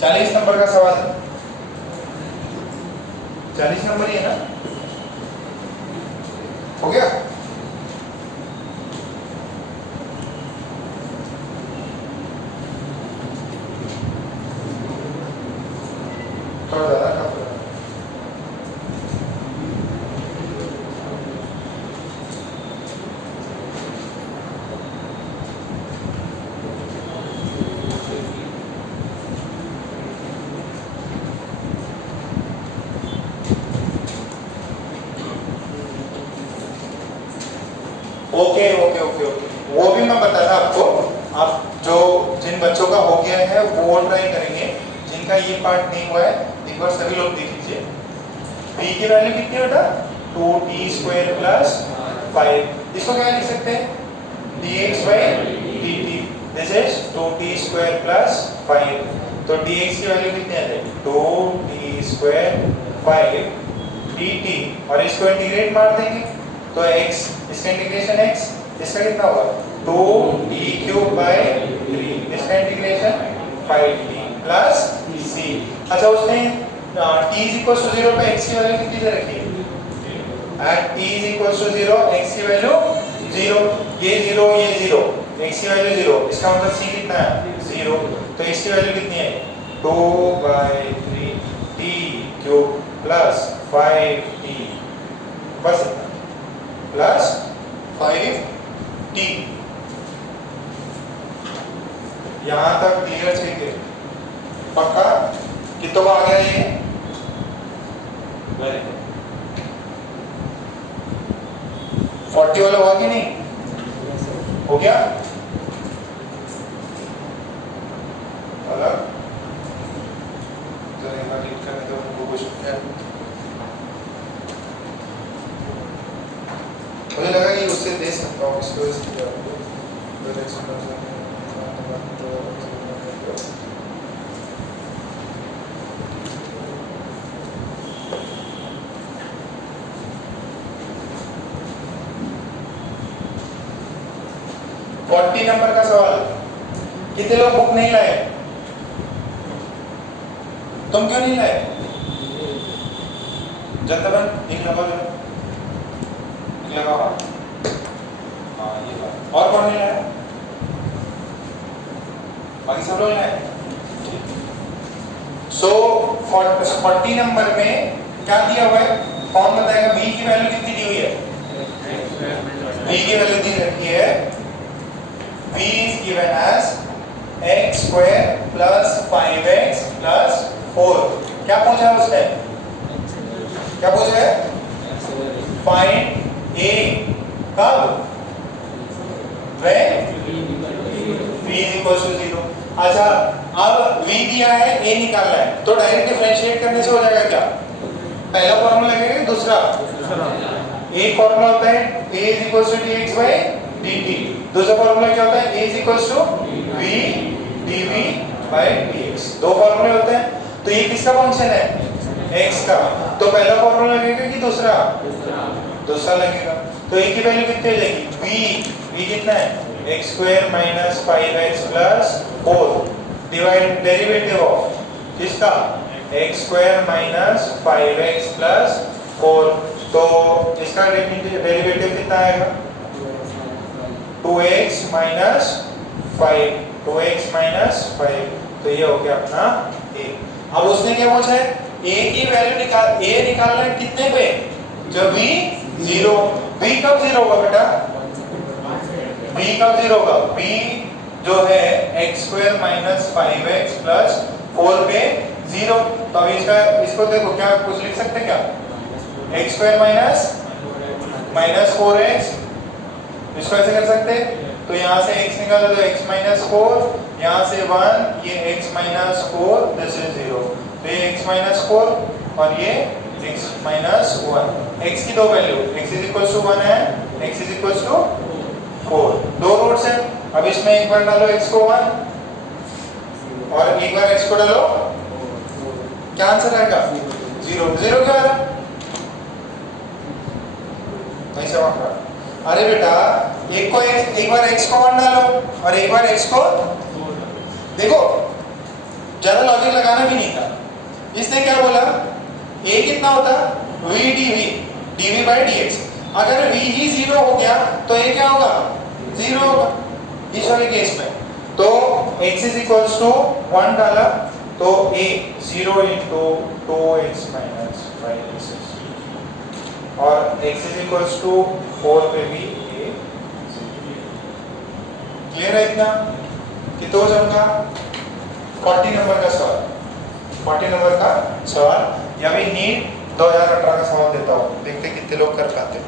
चालीस नंबर का सवाल, 40 नंबर ही है ना? हो गया? थोड़ा ज्यादा टफ है। ओके ओके ओके ओके, वो भी मैं बताता आपको। आप जो जिन बच्चों का हो गया है वो ट्राई करेंगे, जिनका ये पार्ट नहीं हुआ है एक बार सभी लोग देख लीजिए। p की वैल्यू कितनी बेटा? 2t square plus 5। इसको क्या लिख सकते हैं? dx by dt, this is 2t square plus 5। तो dx की वैल्यू कितनी आ जाएगी? 2t स्क्वायर 5 dt, और इसको इंटीग्रेट मार देंगे तो x, इसका इंटीग्रेशन x, इसका कितना होगा? 2t क्यूब बाय 3, इसका इंटीग्रेशन 5t प्लस c। अच्छा उसने t is equal to 0 पे x की वैल्यू कितनी दे रखी है? At t is equal to 0 x की वैल्यू 0, ये 0 ये 0, x की वैल्यू 0, इसका मतलब c कितना है? 0। तो x की वैल्यू कितनी है? 2 bye 3 t cube plus 5t बस प्लस 5t। यहां तक क्लियर चाहिए? पक्का? कितना आ गया ये? Very good. 40 वाला हुआ कि नहीं? हो गया? अलग चलेगा, लिख करने दो उनको कुछ क्या। मुझे लगा कि उससे दे सकता हूँ इसको, इसलिए आपको नंबर का सवाल। कितने लोग बुक नहीं लाए? तुम क्यों नहीं लाए? जनता बन एक नंबर लगाओ। हाँ ये बात। और कौन नहीं लाया? बाकी सब लोग लाए। सो 40 नंबर में क्या दिया हुआ है? कौन बताएगा? b की वैल्यू कितनी दी हुई है? b की वैल्यू दी रखी है, b is given as x square plus 5x plus 4। क्या पूछा है उसने? क्या पूछा है? फाइंड ए कब? When v is equals to 0। अच्छा, अब v दिया है, a निकालना है, तो डायरेक्ट डिफरेंशिएट करने से हो जाएगा क्या? पहला फॉर्मूला लगेगा कि दूसरा? एक फॉर्मूला होता है a is equals to dx by dt, दूसरा फॉर्मूला क्या होता है? a is equals to v dv by dx। दो फॉर्मूले होते हैं, तो ये किसका फंक्शन है? x का। तो पहला फॉर्मूला लगेगा कि दूसरा? दूसरा लगेगा। तो a की वैल्यू कितनी हो जाएगी? v कितना है? x square minus 5x plus 4 divide derivative of किसका? x square minus 5x plus 4, तो इसका डेरिवेटिव कितना आएगा? 2x माइनस 5, 2x माइनस 5, तो ये हो गया अपना a। अब उसने क्या पूछा है? a की वैल्यू निकालना है कितने पे? जब v 0। v कब 0 होगा बेटा? b कब 0 होगा? b जो है x square minus 5x plus 4 पे 0। तो अब इसको देखो, क्या कुछ लिख सकते क्या? x स्क्वायर माइनस 4x, इसको ऐसे कर सकते। तो यहाँ से x निकालो तो x माइनस 4, यहाँ से 1, ये x माइनस 4, दिस इज 0, तो ये x माइनस 4 और ये x माइनस 1। x की दो value, x is equal to 1 है, x इज इक्वल टू 4, दो रूट्स हैं। अब इसमें एक बार डालो x को 1 और एक बार x को डालो, क्या आंसर आएगा? 0। 0 क्या आ रहा है? नहीं समझ रहा। अरे बेटा, एक बार x को 1 डालो और एक बार x को, देखो ज्यादा लॉजिक लगाना भी नहीं था। इसने क्या बोला? a कितना होता? v dv by dx। अगर v ही 0 हो गया तो a क्या होगा? 0 होगा इस वाले केस में। तो x इज इक्वल्स टू 1 डाला तो a 0 इंटू 2x माइनस 5 और x इज इक्वल्स टू 4 पे भी a। क्लियर है इतना? कितना हो जाएगा? 40 नंबर का सवाल, 40 नंबर का सवाल, या भी नीट 2018 का सवाल देता हूँ, देखते कितने लोग कर पाते हैं।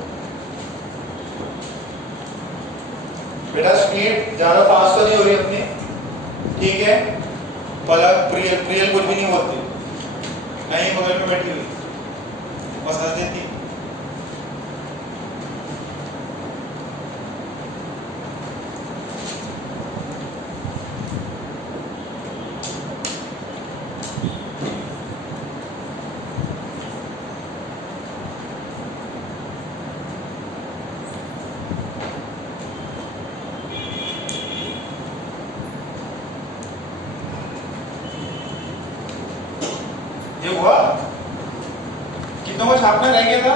बेटा स्पीड ज्यादा फास्ट तो नहीं हो रही अपनी, ठीक है? पलक प्रियल कुछ भी नहीं होती, नहीं बगल में बैठी हुई बस हंस देती। ये हुआ? कितनों को छापना रह गया था?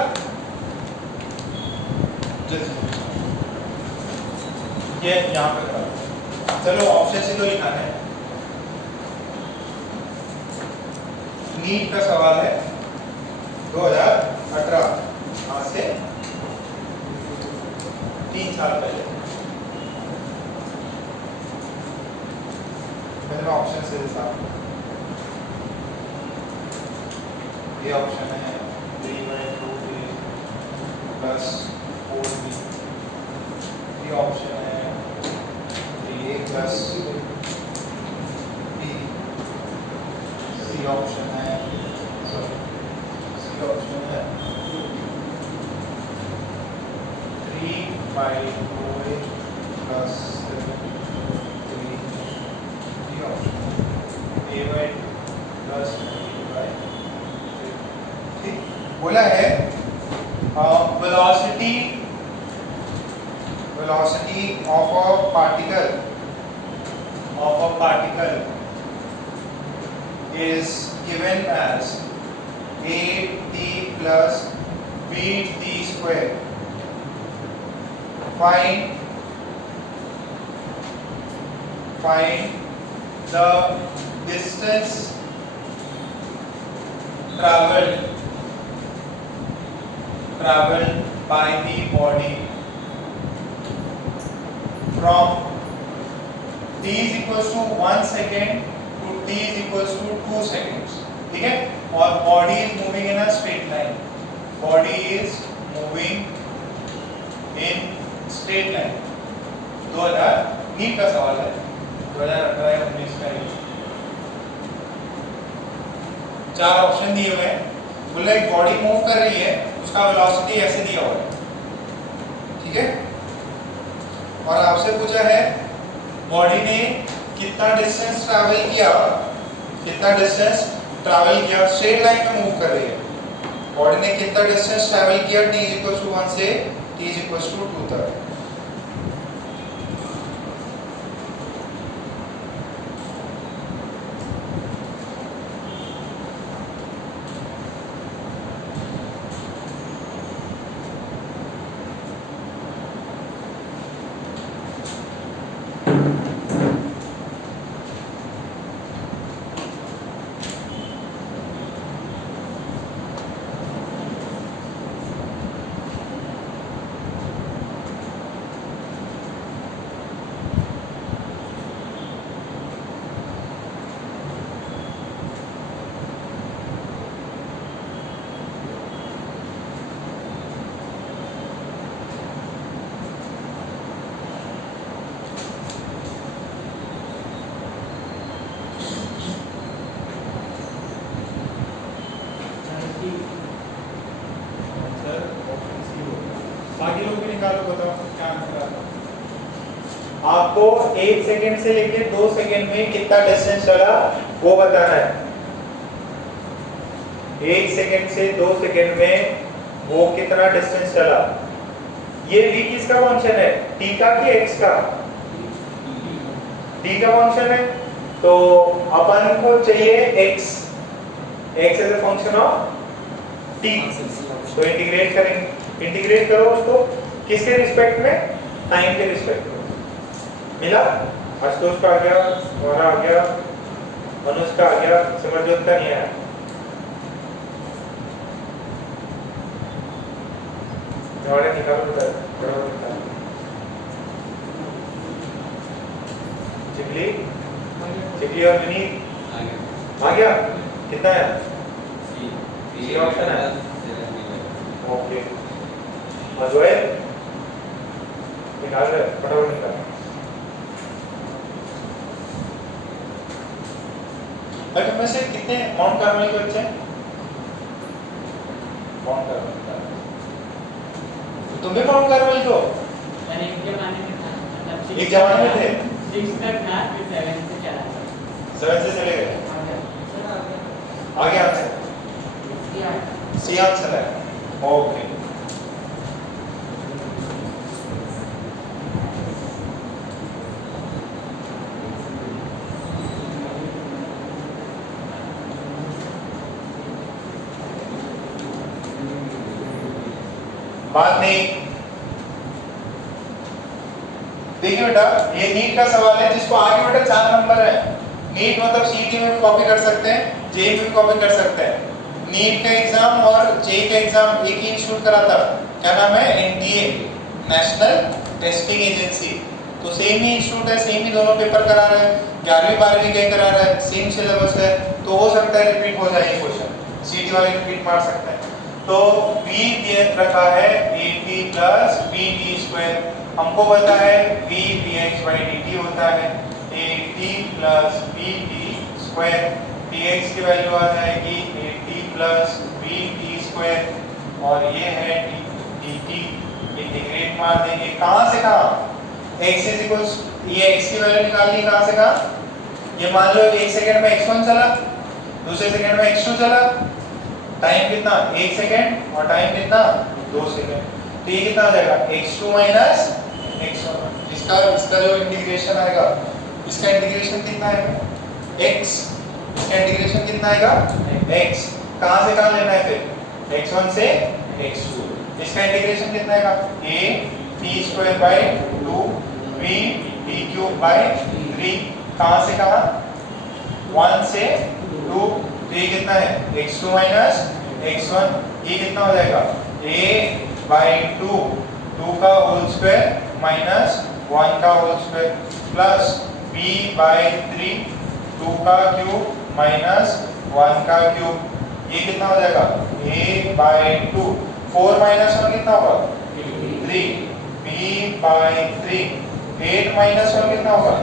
ये यहाँ पे करा। चलो ऑप्शन से तो लिखा है। नीट का सवाल है 2018, आज से 3 साल पहले। पहले मैं ऑप्शन से हिसाब, ये ऑप्शन है 3/2a प्लस 4b, ये ऑप्शन है 3a plus b, C option है, सी ऑप्शन है 3/2a plus 7b, D option है a प्लस बोला है velocity of a particle is given as at plus vt square. Find the distance traveled by the body from t is equals to 1 second to t is equals to 2 seconds. ठीक है, और body is moving in a straight line, body is moving in straight line. 2000 NEET का सवाल है, 2018-19 का ये 4 option दिए हुए हैं। बोला एक बॉडी मूव कर रही है, उसका वेलोसिटी ऐसे दिया हुआ है, ठीक है, और आपसे पूछा है बॉडी ने कितना डिस्टेंस ट्रैवल किया, कितना डिस्टेंस ट्रैवल किया, स्ट्रेट लाइन में मूव कर रही है, बॉडी ने कितना डिस्टेंस ट्रैवल किया t = 1 से t = 2 तक। बाकी लोग भी निकालो, बताओ क्या आंसर आता। आपको 1 सेकंड से लेके 2 सेकंड में कितना डिस्टेंस चला वो बताना है। 1 सेकंड से 2 सेकंड में वो कितना डिस्टेंस चला। ये v किसका फंक्शन है, t का कि x का? t का फंक्शन है, तो अपन को चाहिए x, x as a function of t, तो इंटीग्रेट करेंगे। इंटीग्रेट करो उसको किसके रिस्पेक्ट में, टाइम के रिस्पेक्ट में। मिला, आशुतोष का आ गया, तुम्हारा आ गया, अनुज का आ गया, सिमरजोत का नहीं आया। नवाड़े निकालो बराबर निकालो। चिकली, चिकली और विनीत आ गया, कितना है? सी ऑप्शन है, ओके। अद्वैत निकाल रहे, फटाफट निकाल। अगर में से कितने माउंट कार्मेल के बच्चे हैं? माउंट कार्मेल का तुम भी माउंट कार्मेल को एक जमाने में था, मतलब एक जमाने में थे, 6 तक था, फिर 7 से चला गया, 7 से चले गए। आगे आंसर सी आंसर है, ओके। बात नहीं, देखिए बेटा ये नीट का सवाल है जिसको आगे बेटा 4 नंबर है। नीट मतलब सीईटी में भी कॉपी कर सकते हैं, जेईई में भी कॉपी कर सकते हैं। नीट का एग्जाम और जेईई का एग्जाम एक ही इंस्टीट्यूट कराता, क्या नाम है, एनटीए, नेशनल टेस्टिंग एजेंसी। तो सेम ही इंस्टीट्यूट है, सेम ही दोनों पेपर करा रहे हैं, 11वीं 12वीं के करा रहा है, सेम सिलेबस है, तो हो सकता है रिपीट हो जाए क्वेश्चन, सीईटी वाले रिपीट मार सकते हैं। तो v दिया रखा है at प्लस vt स्क्वायर, हमको पता है v dx/dt होता है at plus vt square, dx की वैल्यू आ जाएगी at प्लस vt स्क्वायर, और ये है dt, इंटीग्रेट मार देंगे कहां से कहां, x इज इक्वल्स, ये x की वैल्यू निकालनी कहां से कहां, ये मान लो 1 सेकंड में x1 चला, दूसरे सेकंड में x2 चला, टाइम कितना 1 सेकंड और टाइम कितना 2 सेकंड, तो ये कितना आ जाएगा x2 माइनस x1। इसका जो इंटीग्रेशन आएगा, इसका इंटीग्रेशन कितना आएगा x, इसका इंटीग्रेशन कितना आएगा x, कहां से कहां लेना है फिर x1 से x2, इसका इंटीग्रेशन कितना आएगा a t square by 2 b t cube by 3, कहां से कहां 1 से 2, तो ये कितना है x2 माइनस x1, ये कितना हो जाएगा a बाई 2, 2 का होल स्क्वायर माइनस 1 का whole square plus b by 3, 2 का क्यूब माइनस 1 का क्यूब, ये कितना हो जाएगा a/2, 4 - 1 कितना होगा 3, b/3, 8 - 1 कितना होगा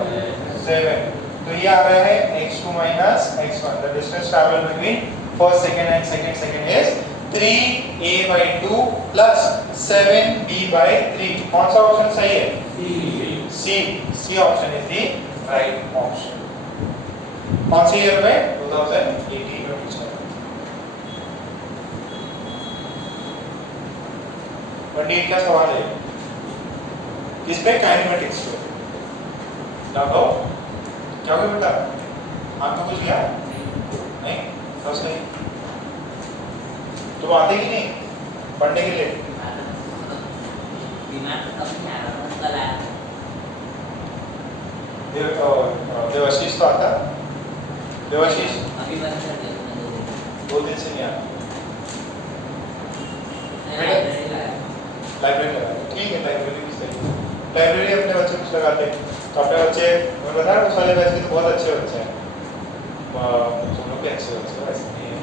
7, तो ये आ रहा है x2 - x1, the distance traveled between first second and second is 3a/2 plus 7b/3, कौन सा ऑप्शन सही है C option is the right option. कौन से ईयर में 2018 में पूछा है। 28 का सवाल है किस पे काइनेमेटिक्स पे लगाओ क्या हो गया बेटा आपको कुछ गया नहीं सब सही तो आते ही नहीं पढ़ने के लिए देवाशीष तो आता देवाशीष दो दिन से नहीं आता लाइब्रेरी लगा ठीक है लाइब्रेरी भी सही लाइब्रेरी अपने बच्चे कुछ लगाते तो अपने बच्चे मैं बता रहा हूँ सारे बैच के तो बहुत अच्छे बच्चे हैं तुम लोग के अच्छे बच्चे वैसे नहीं है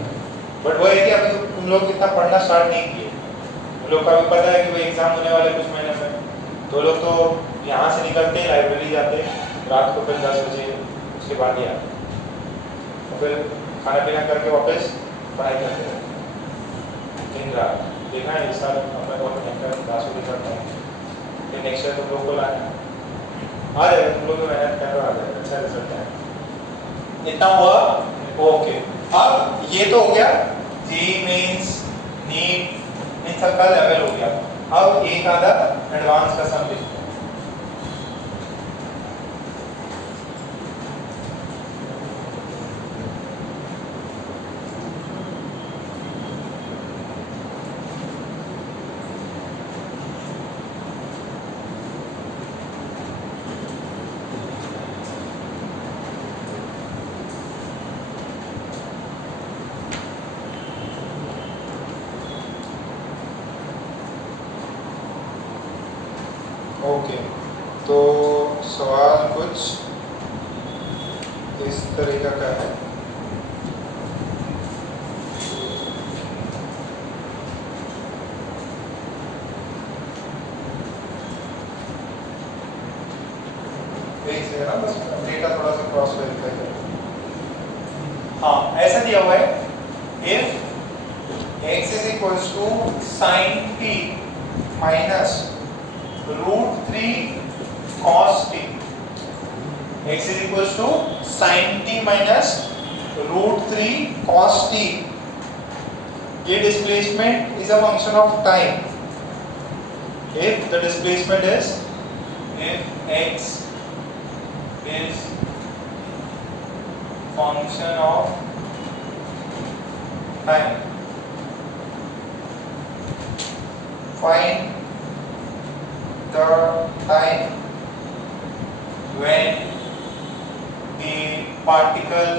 बट वो है कि अभी तुम लोग इतना पढ़ना स्टार्ट नहीं किए उन लोग का भी पता है कि भाई एग्जाम होने वाले कुछ महीने में तो लोग तो यहाँ से निकलते हैं लाइब्रेरी जाते रात को फिर 10 बजे उसके बाद ही आते और फिर खाना पीना करके वापस पढ़ाई करते हैं दिन रात देखा है इस साल अपना बहुत मेहनत क्लास भी करता है फिर नेक्स्ट ईयर तुम लोग को लाना आ जाएगा तुम लोग मेहनत कर रहा है अच्छा रिजल्ट है इतना हुआ ओके अब ये तो हो गया जी मींस नीट इन सबका लेवल हो गया अब एक आधा एडवांस का सम लिखो ओके तो सवाल कुछ इस तरीका का है एक सेकंड ना बस डेटा थोड़ा सा क्रॉस वेरीफाई कर हाँ ऐसा दिया हुआ है if x is equals to sin t minus √3 cos t x is equals to sin t minus √3 cos t ये displacement is a function of time if the displacement is if x is function of time find the time when the particle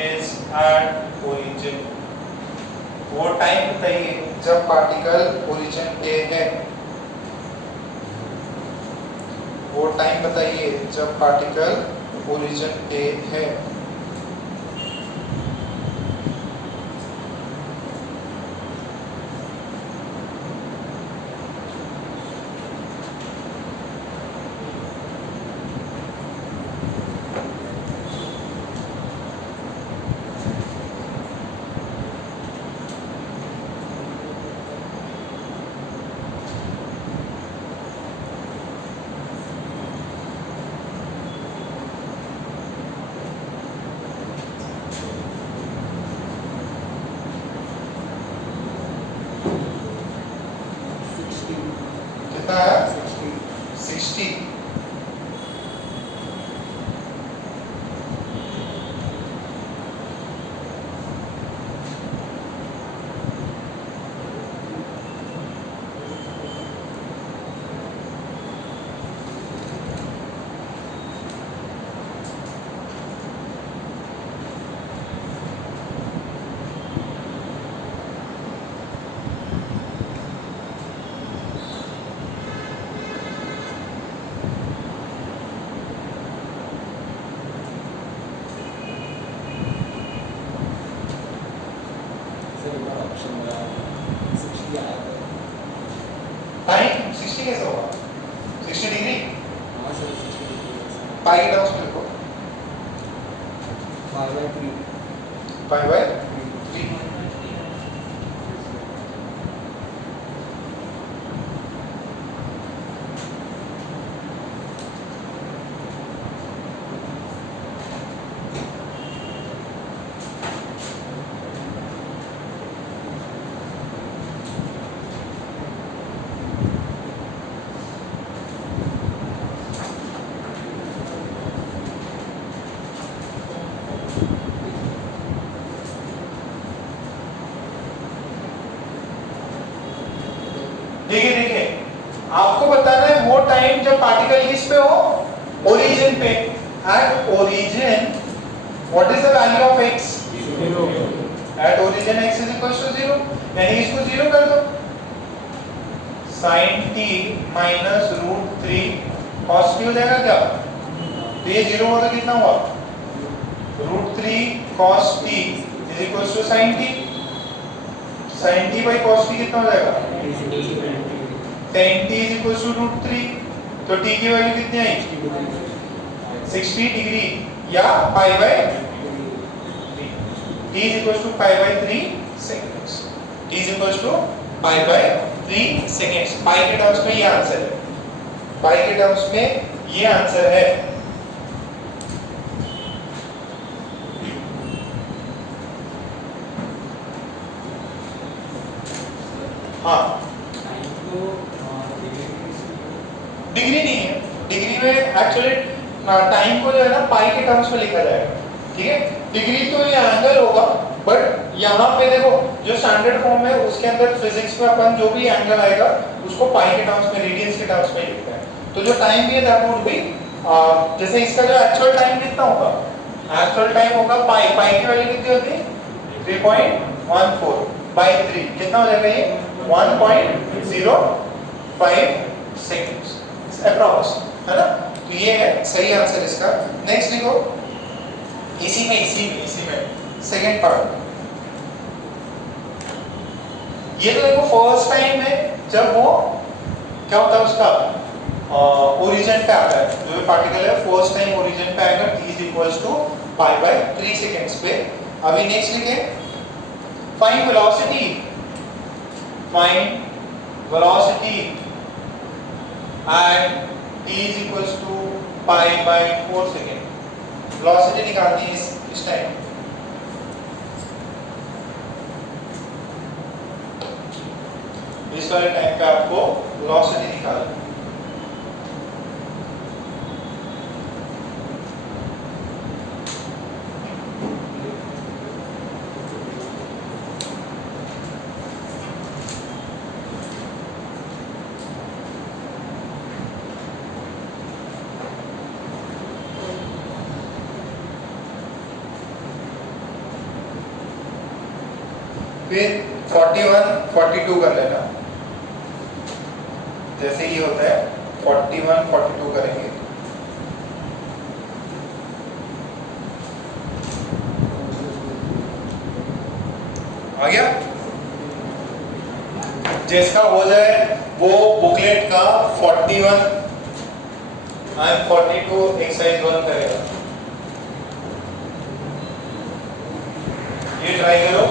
is at origin वो time बताइए जब particle origin पे है वो time बताइए जब particle origin पे है टाइम 60 कैसे होगा? 60 डिग्री पाई के टर्म्स में लिखो, पाई बाय 3। देखिए देखिए, आपको बताना है वो टाइम जब पार्टिकल किस पे हो, ओरिजिन पे। At origin what is the value of x? 0। At origin x is equal to 0, यानी इसको 0 कर दो। sin t minus √3 cos t हो जाएगा क्या? तो ये 0 होगा तो कितना हुआ? √3 cos t is equal to sin t। sin t by cos t कितना हो जाएगा? tan t is equal to √3। तो t की वैल्यू कितनी आई? 60 डिग्री या pi by 3। t is equal to pi by 3 seconds. t is equal to pi by 3 seconds. Pi के terms में ये आंसर है, पाई के टर्म्स में ये आंसर है। हाँ, डिग्री नहीं है, डिग्री में एक्चुअली टाइम को जो है ना पाई के टर्म्स में लिखा जाएगा, ठीक है। डिग्री तो ये एंगल होगा, बट यहाँ पे देखो जो स्टैंडर्ड फॉर्म है उसके अंदर फिजिक्स में अपन जो भी एंगल आएगा उसको पाई के टर्म्स में, रेडियंस के टर्म्स में लिखते हैं। तो जो टाइम भी है दैट वुड बी, जैसे इसका जो एक्चुअल टाइम कितना होगा, एक्चुअल टाइम होगा पाई, पाई की वैल्यू कितनी होती है? 3.14 बाई 3 कितना हो जाएगा ये? 1.05 सेकंड्स अप्रॉक्स, है ना। तो ये है सही आंसर इसका। नेक्स्ट लिखो, इसी में सेकंड पार्ट। ये तो देखो फर्स्ट टाइम है जब वो क्या होता है उसका ओरिजिन पे आता है, जो पार्टिकल है फर्स्ट टाइम ओरिजिन पे आएगा, t is equals to pi by 3 seconds पे। अभी नेक्स्ट लिखे, find velocity, find velocity at t is equals to pi by 4 second. Velocity निकालनी है इस टाइम। इस वाले टाइम पे आपको वेलोसिटी निकालनी है। फिर 41, 42 कर लेना, जैसे ही होता है 41, 42 करेंगे। आ गया? जिसका हो जाए वो बुकलेट का 41 एंड 42 एक्सरसाइज 1 करेगा। ये ट्राई करो।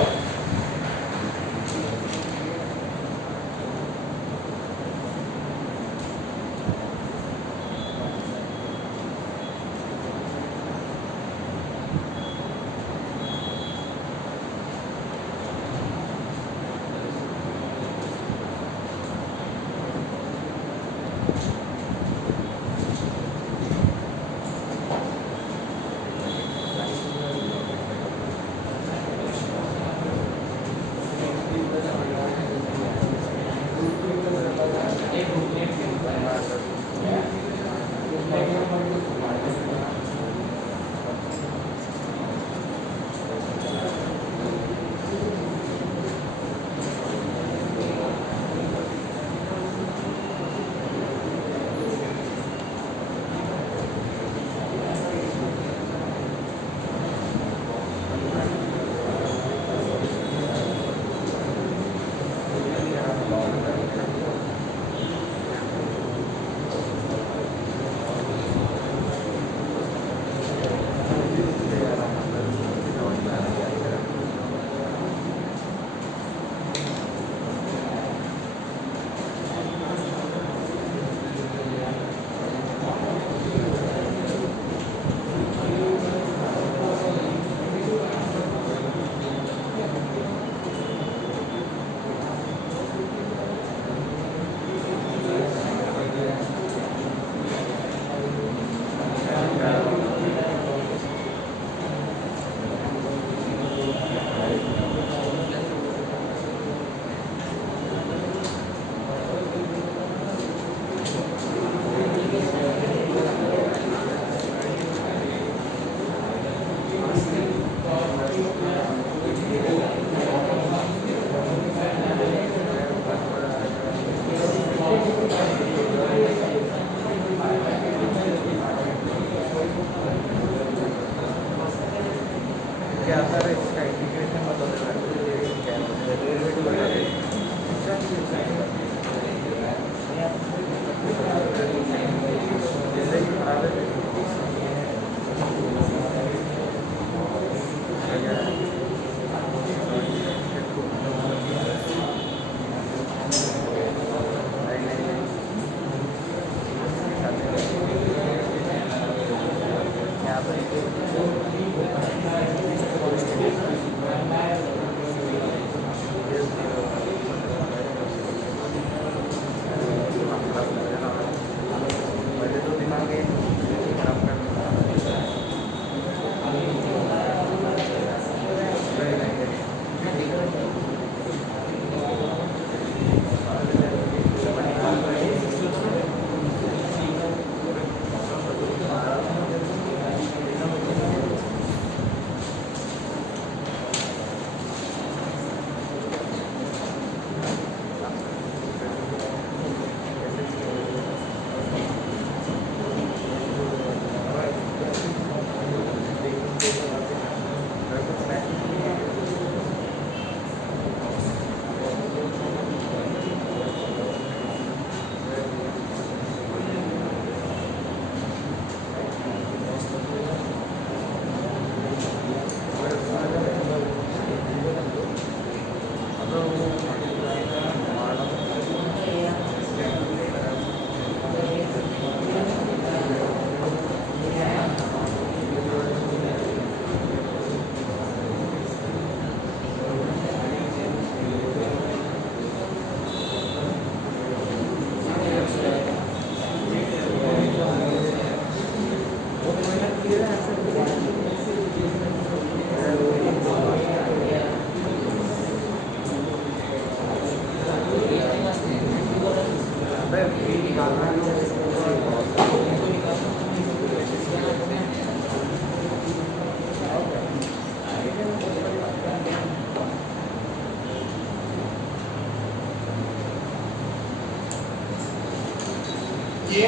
ये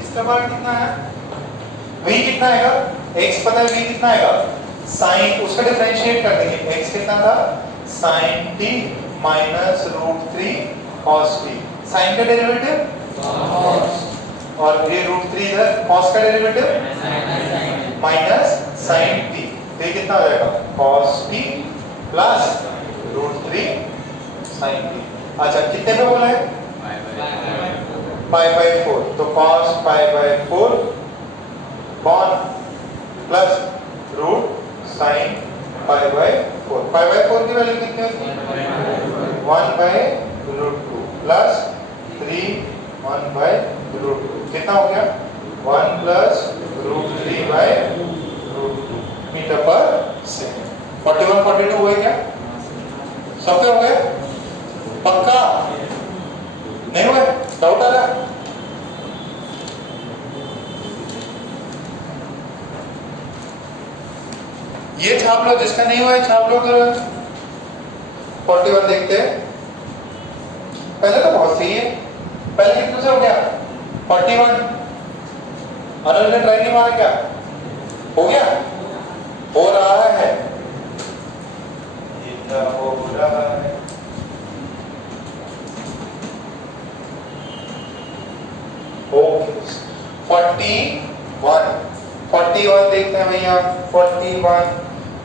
इसका मान कितना है? v कितना आएगा? x पता है v कितना आएगा? sin, उसका डिफरेंशिएट कर देंगे। x कितना था? sin t minus root 3 cos t। sin का डेरिवेटिव cos, और ये रूट 3 इधर cos का डेरिवेटिव माइनस sin t। तो ये कितना हो जाएगा? cos t plus root 3 sin t। अच्छा कितने पे बोला है? पाई बाई 4, तो cos pi by 4 cos plus root sine pi by 4। Pi by 4 की वैल्यू कितनी होती है? 1 by root 2 plus 3 1 by root 2। कितना हो गया? 1 plus root 3 by root 2 metre पर सेकेंड। 41 42 हुए क्या? सब पे हो गए? पक्का नहीं हुए? डाउट आ रहा? ये छाप लो, जिसका नहीं हुआ है छाप लो। कर 41 देखते हैं। पहले तो बहुत सही है। पहले कितने से हो गया? 41। अनिल ने ट्राई नहीं मारा क्या? हो गया? हो रहा है, इतना हो रहा है। ओके 41 देखते हैं भैया। 41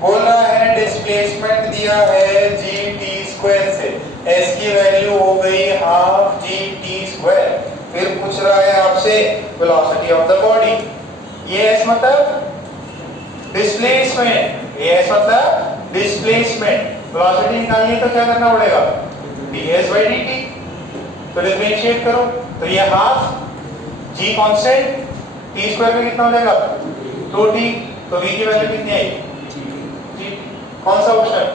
बोल रहा है डिस्प्लेसमेंट दिया है जी टी स्क्वायर से, एस की वैल्यू हो गई हाफ जी टी स्क्वायर। फिर पूछ रहा है आपसे वेलोसिटी ऑफ द बॉडी। ये एस मतलब डिस्प्लेसमेंट, ये एस मतलब डिस्प्लेसमेंट। वेलोसिटी निकालनी है तो क्या करना पड़ेगा? ds by dt। तो डिफरेंशिएट करो, तो ये half g constant, t square में कितना हो जाएगा? 2t। तो v की वैल्यू कितनी आई? g। कौन सा ऑप्शन?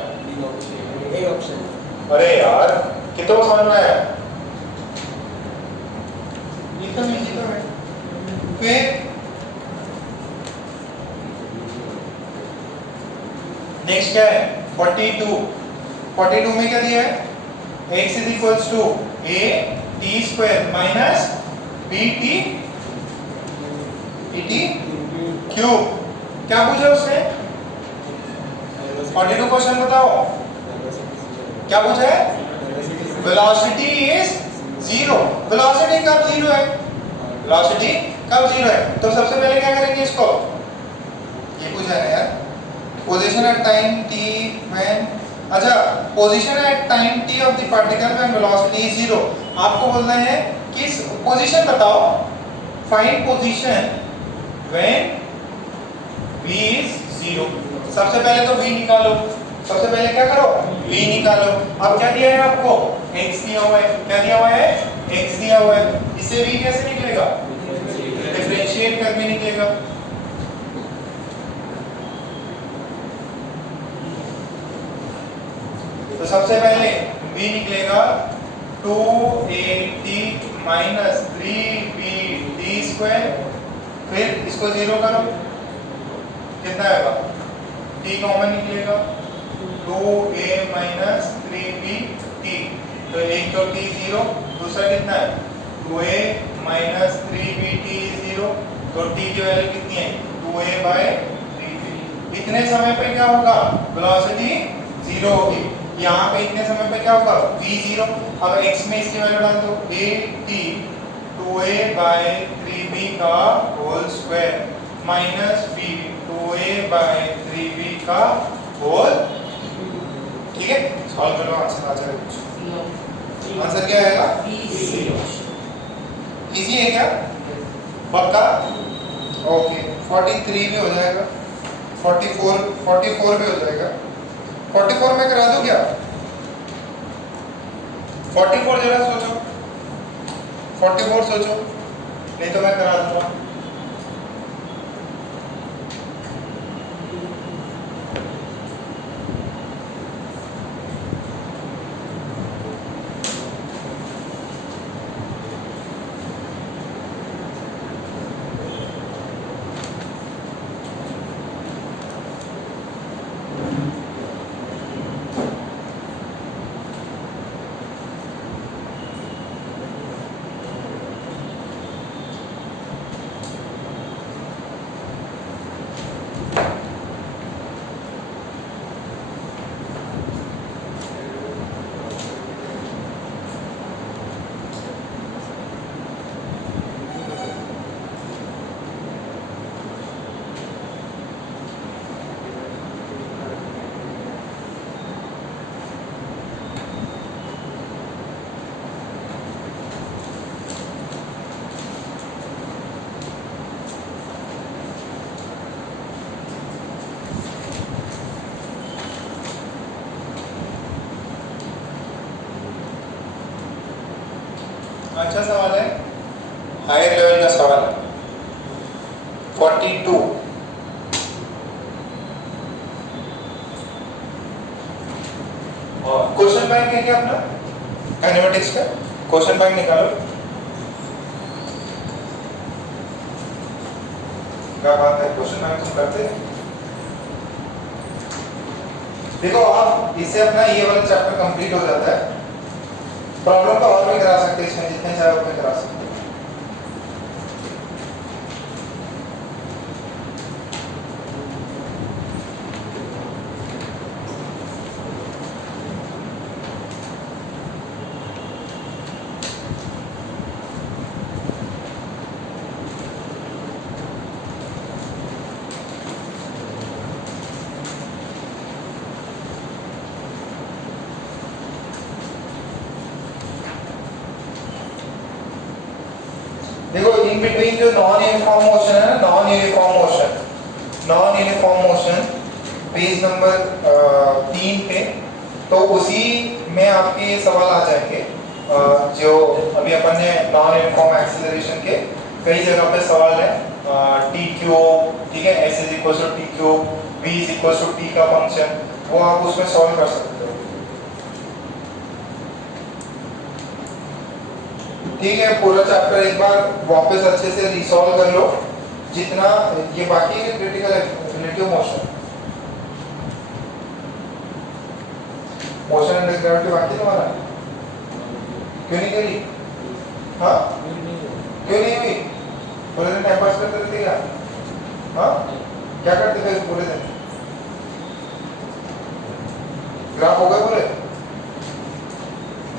A option. अरे यार कितना को समझ में आया? एकदम इजी तो है। फिर नेक्स्ट क्या है? 42 में क्या दिया है? x is equals to a t square minus bt dt cube. क्या पूछा उसने? 42 क्वेश्चन बताओ क्या पूछा है? Velocity is 0। वेलोसिटी कब 0 है? वेलोसिटी कब 0 है? तो सबसे पहले क्या करेंगे इसको? ये पूछा है यार। Position at time t when, अच्छा position at time t of the particle when velocity is 0। आपको बोलना है किस पोजीशन बताओ। Find position when v is 0। सबसे पहले तो v निकालो। सबसे पहले क्या करो? v निकालो। अब क्या दिया है आपको? x दिया हुआ है। क्या दिया हुआ है? x दिया हुआ है। इससे v कैसे निकलेगा? डिफरेंशिएट करके निकलेगा। तो सबसे पहले v निकलेगा 2at माइनस 3bt स्क्वायर। फिर इसको 0 करो, कितना आएगा? t कॉमन निकलेगा, 2a माइनस 3bt। तो एक तो t 0, दूसरा कितना है? 2a minus 3bt 0। तो t की वैल्यू कितनी है? 2a by 3b। इतने समय पे क्या होगा? वेलोसिटी 0 होगी। यहाँ पे इतने समय पे क्या होगा? v0। अब x में इसकी वैल्यू डाल दो, at 2a बाय 3b का whole square minus b 2a by 3b का होल। ठीक है, सॉल्व करो, आंसर आ जाएगा कुछ। आंसर क्या आएगा? इजी है क्या? पक्का? ओके, 43 भी हो जाएगा, 44 भी हो जाएगा। 44 में करा दूं क्या? 44 जरा सोचो, 44 सोचो, नहीं तो मैं करा दूंगा। अच्छा सवाल है, हायर लेवल का सवाल है। 42 और क्वेश्चन बैंक है क्या अपना काइनेमेटिक्स का? क्वेश्चन बैंक निकालो। क्या बात है, क्वेश्चन बैंक तुम करते हैं? देखो आप इससे अपना ये वाला चैप्टर कंप्लीट हो जाता है। प्रॉब्लम तो और भी करा सकते हैं इसमें, जितने चाहे उतने करा सकते हैं। देखो इन बिटवीन जो नॉन यूनिफॉर्म मोशन है ना, non uniform motion page number 3 पे, तो उसी में आपके ये सवाल आ जाएंगे। जो अभी अपन ने नॉन यूनिफॉर्म एक्सीलरेशन के कई जगह पे सवाल है। टी क्यू, ठीक है, s is equal to t q, v is equal to t का फंक्शन, वो आप उसमें सॉल्व कर सकते हो। ठीक है, पूरा चैप्टर एक बार वापस अच्छे से रिसॉल्व कर लो, जितना ये बाकी है critical relative motion under gravity बाकी तुम्हारा क्यों नहीं करी? हाँ क्यों नहीं हुई? पूरे दिन टाइम पास करते रहते क्या? हाँ क्या करते थे पूरे दिन? ग्राफ हो गए पूरे?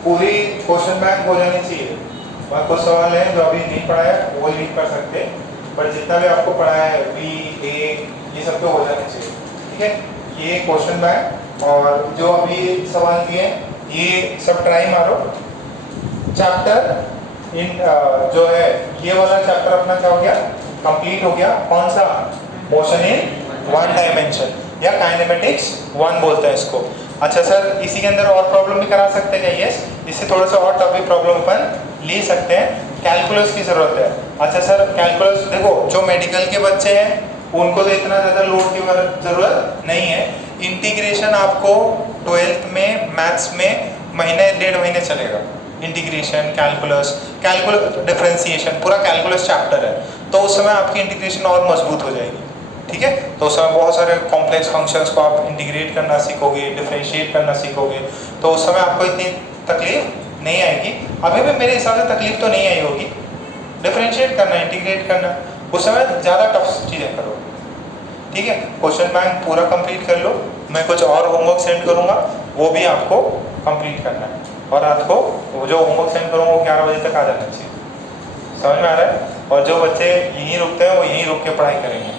पूरी क्वेश्चन बैंक हो जानी चाहिए। वहाँ कुछ सवाल है जो अभी नहीं पढ़ाया वो लीव कर सकते, पर जितना भी आपको पढ़ाया है बी ए ये सब तो हो जाने चाहिए। ठीक है, ये क्वेश्चन बैंक और जो अभी सवाल दिए ये सब ट्राई मारो। चैप्टर इन जो है ये वाला चैप्टर अपना क्या हो गया? कंप्लीट हो गया। कौन सा? मोशन इन वन डायमेंशन या काइनेमेटिक्स 1 बोलते हैं इसको। अच्छा सर, इसी के अंदर और प्रॉब्लम भी करा सकते हैं क्या? यस, इससे थोड़ा सा और टॉपिक प्रॉब्लम अपन ले सकते हैं। कैलकुलस की जरूरत है। अच्छा सर, कैलकुलस देखो जो मेडिकल के बच्चे हैं उनको तो इतना ज़्यादा लोड की जरूरत नहीं है। इंटीग्रेशन आपको 12th में मैथ्स में महीने 1.5 महीने चलेगा। इंटीग्रेशन, कैलकुलस डिफरेंशिएशन, पूरा कैलकुलस चैप्टर है, तो उस समय आपकी इंटीग्रेशन और मजबूत हो जाएगी। ठीक है, तो उस समय बहुत सारे कॉम्प्लेक्स फंक्शंस को आप इंटीग्रेट करना सीखोगे, डिफरेंशिएट करना सीखोगे, तो उस समय आपको इतनी तकलीफ नहीं आएगी। अभी भी मेरे हिसाब से तकलीफ तो नहीं आई होगी। डिफरेंशिएट करना, इंटीग्रेट करना, उस समय ज़्यादा टफ चीज़ें करो। ठीक है, क्वेश्चन बैंक पूरा कंप्लीट कर लो। मैं कुछ और होमवर्क सेंड करूँगा, वो भी आपको कंप्लीट करना है। और रात को वो जो होमवर्क सेंड करूँगा वो 11 बजे तक आ जाना चाहिए। समझ में आ रहा है? और जो बच्चे यहीं रुकते हैं वो यहीं रुक के पढ़ाई करेंगे।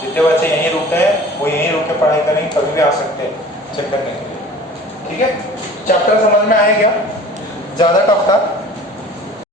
जितने बच्चे यहीं रुकते हैं वो यहीं रुक के पढ़ाई करेंगे, कभी भी आ सकते हैं चेक करने के लिए। ठीक है, चैप्टर समझ में आया क्या? ज्यादा टफ था?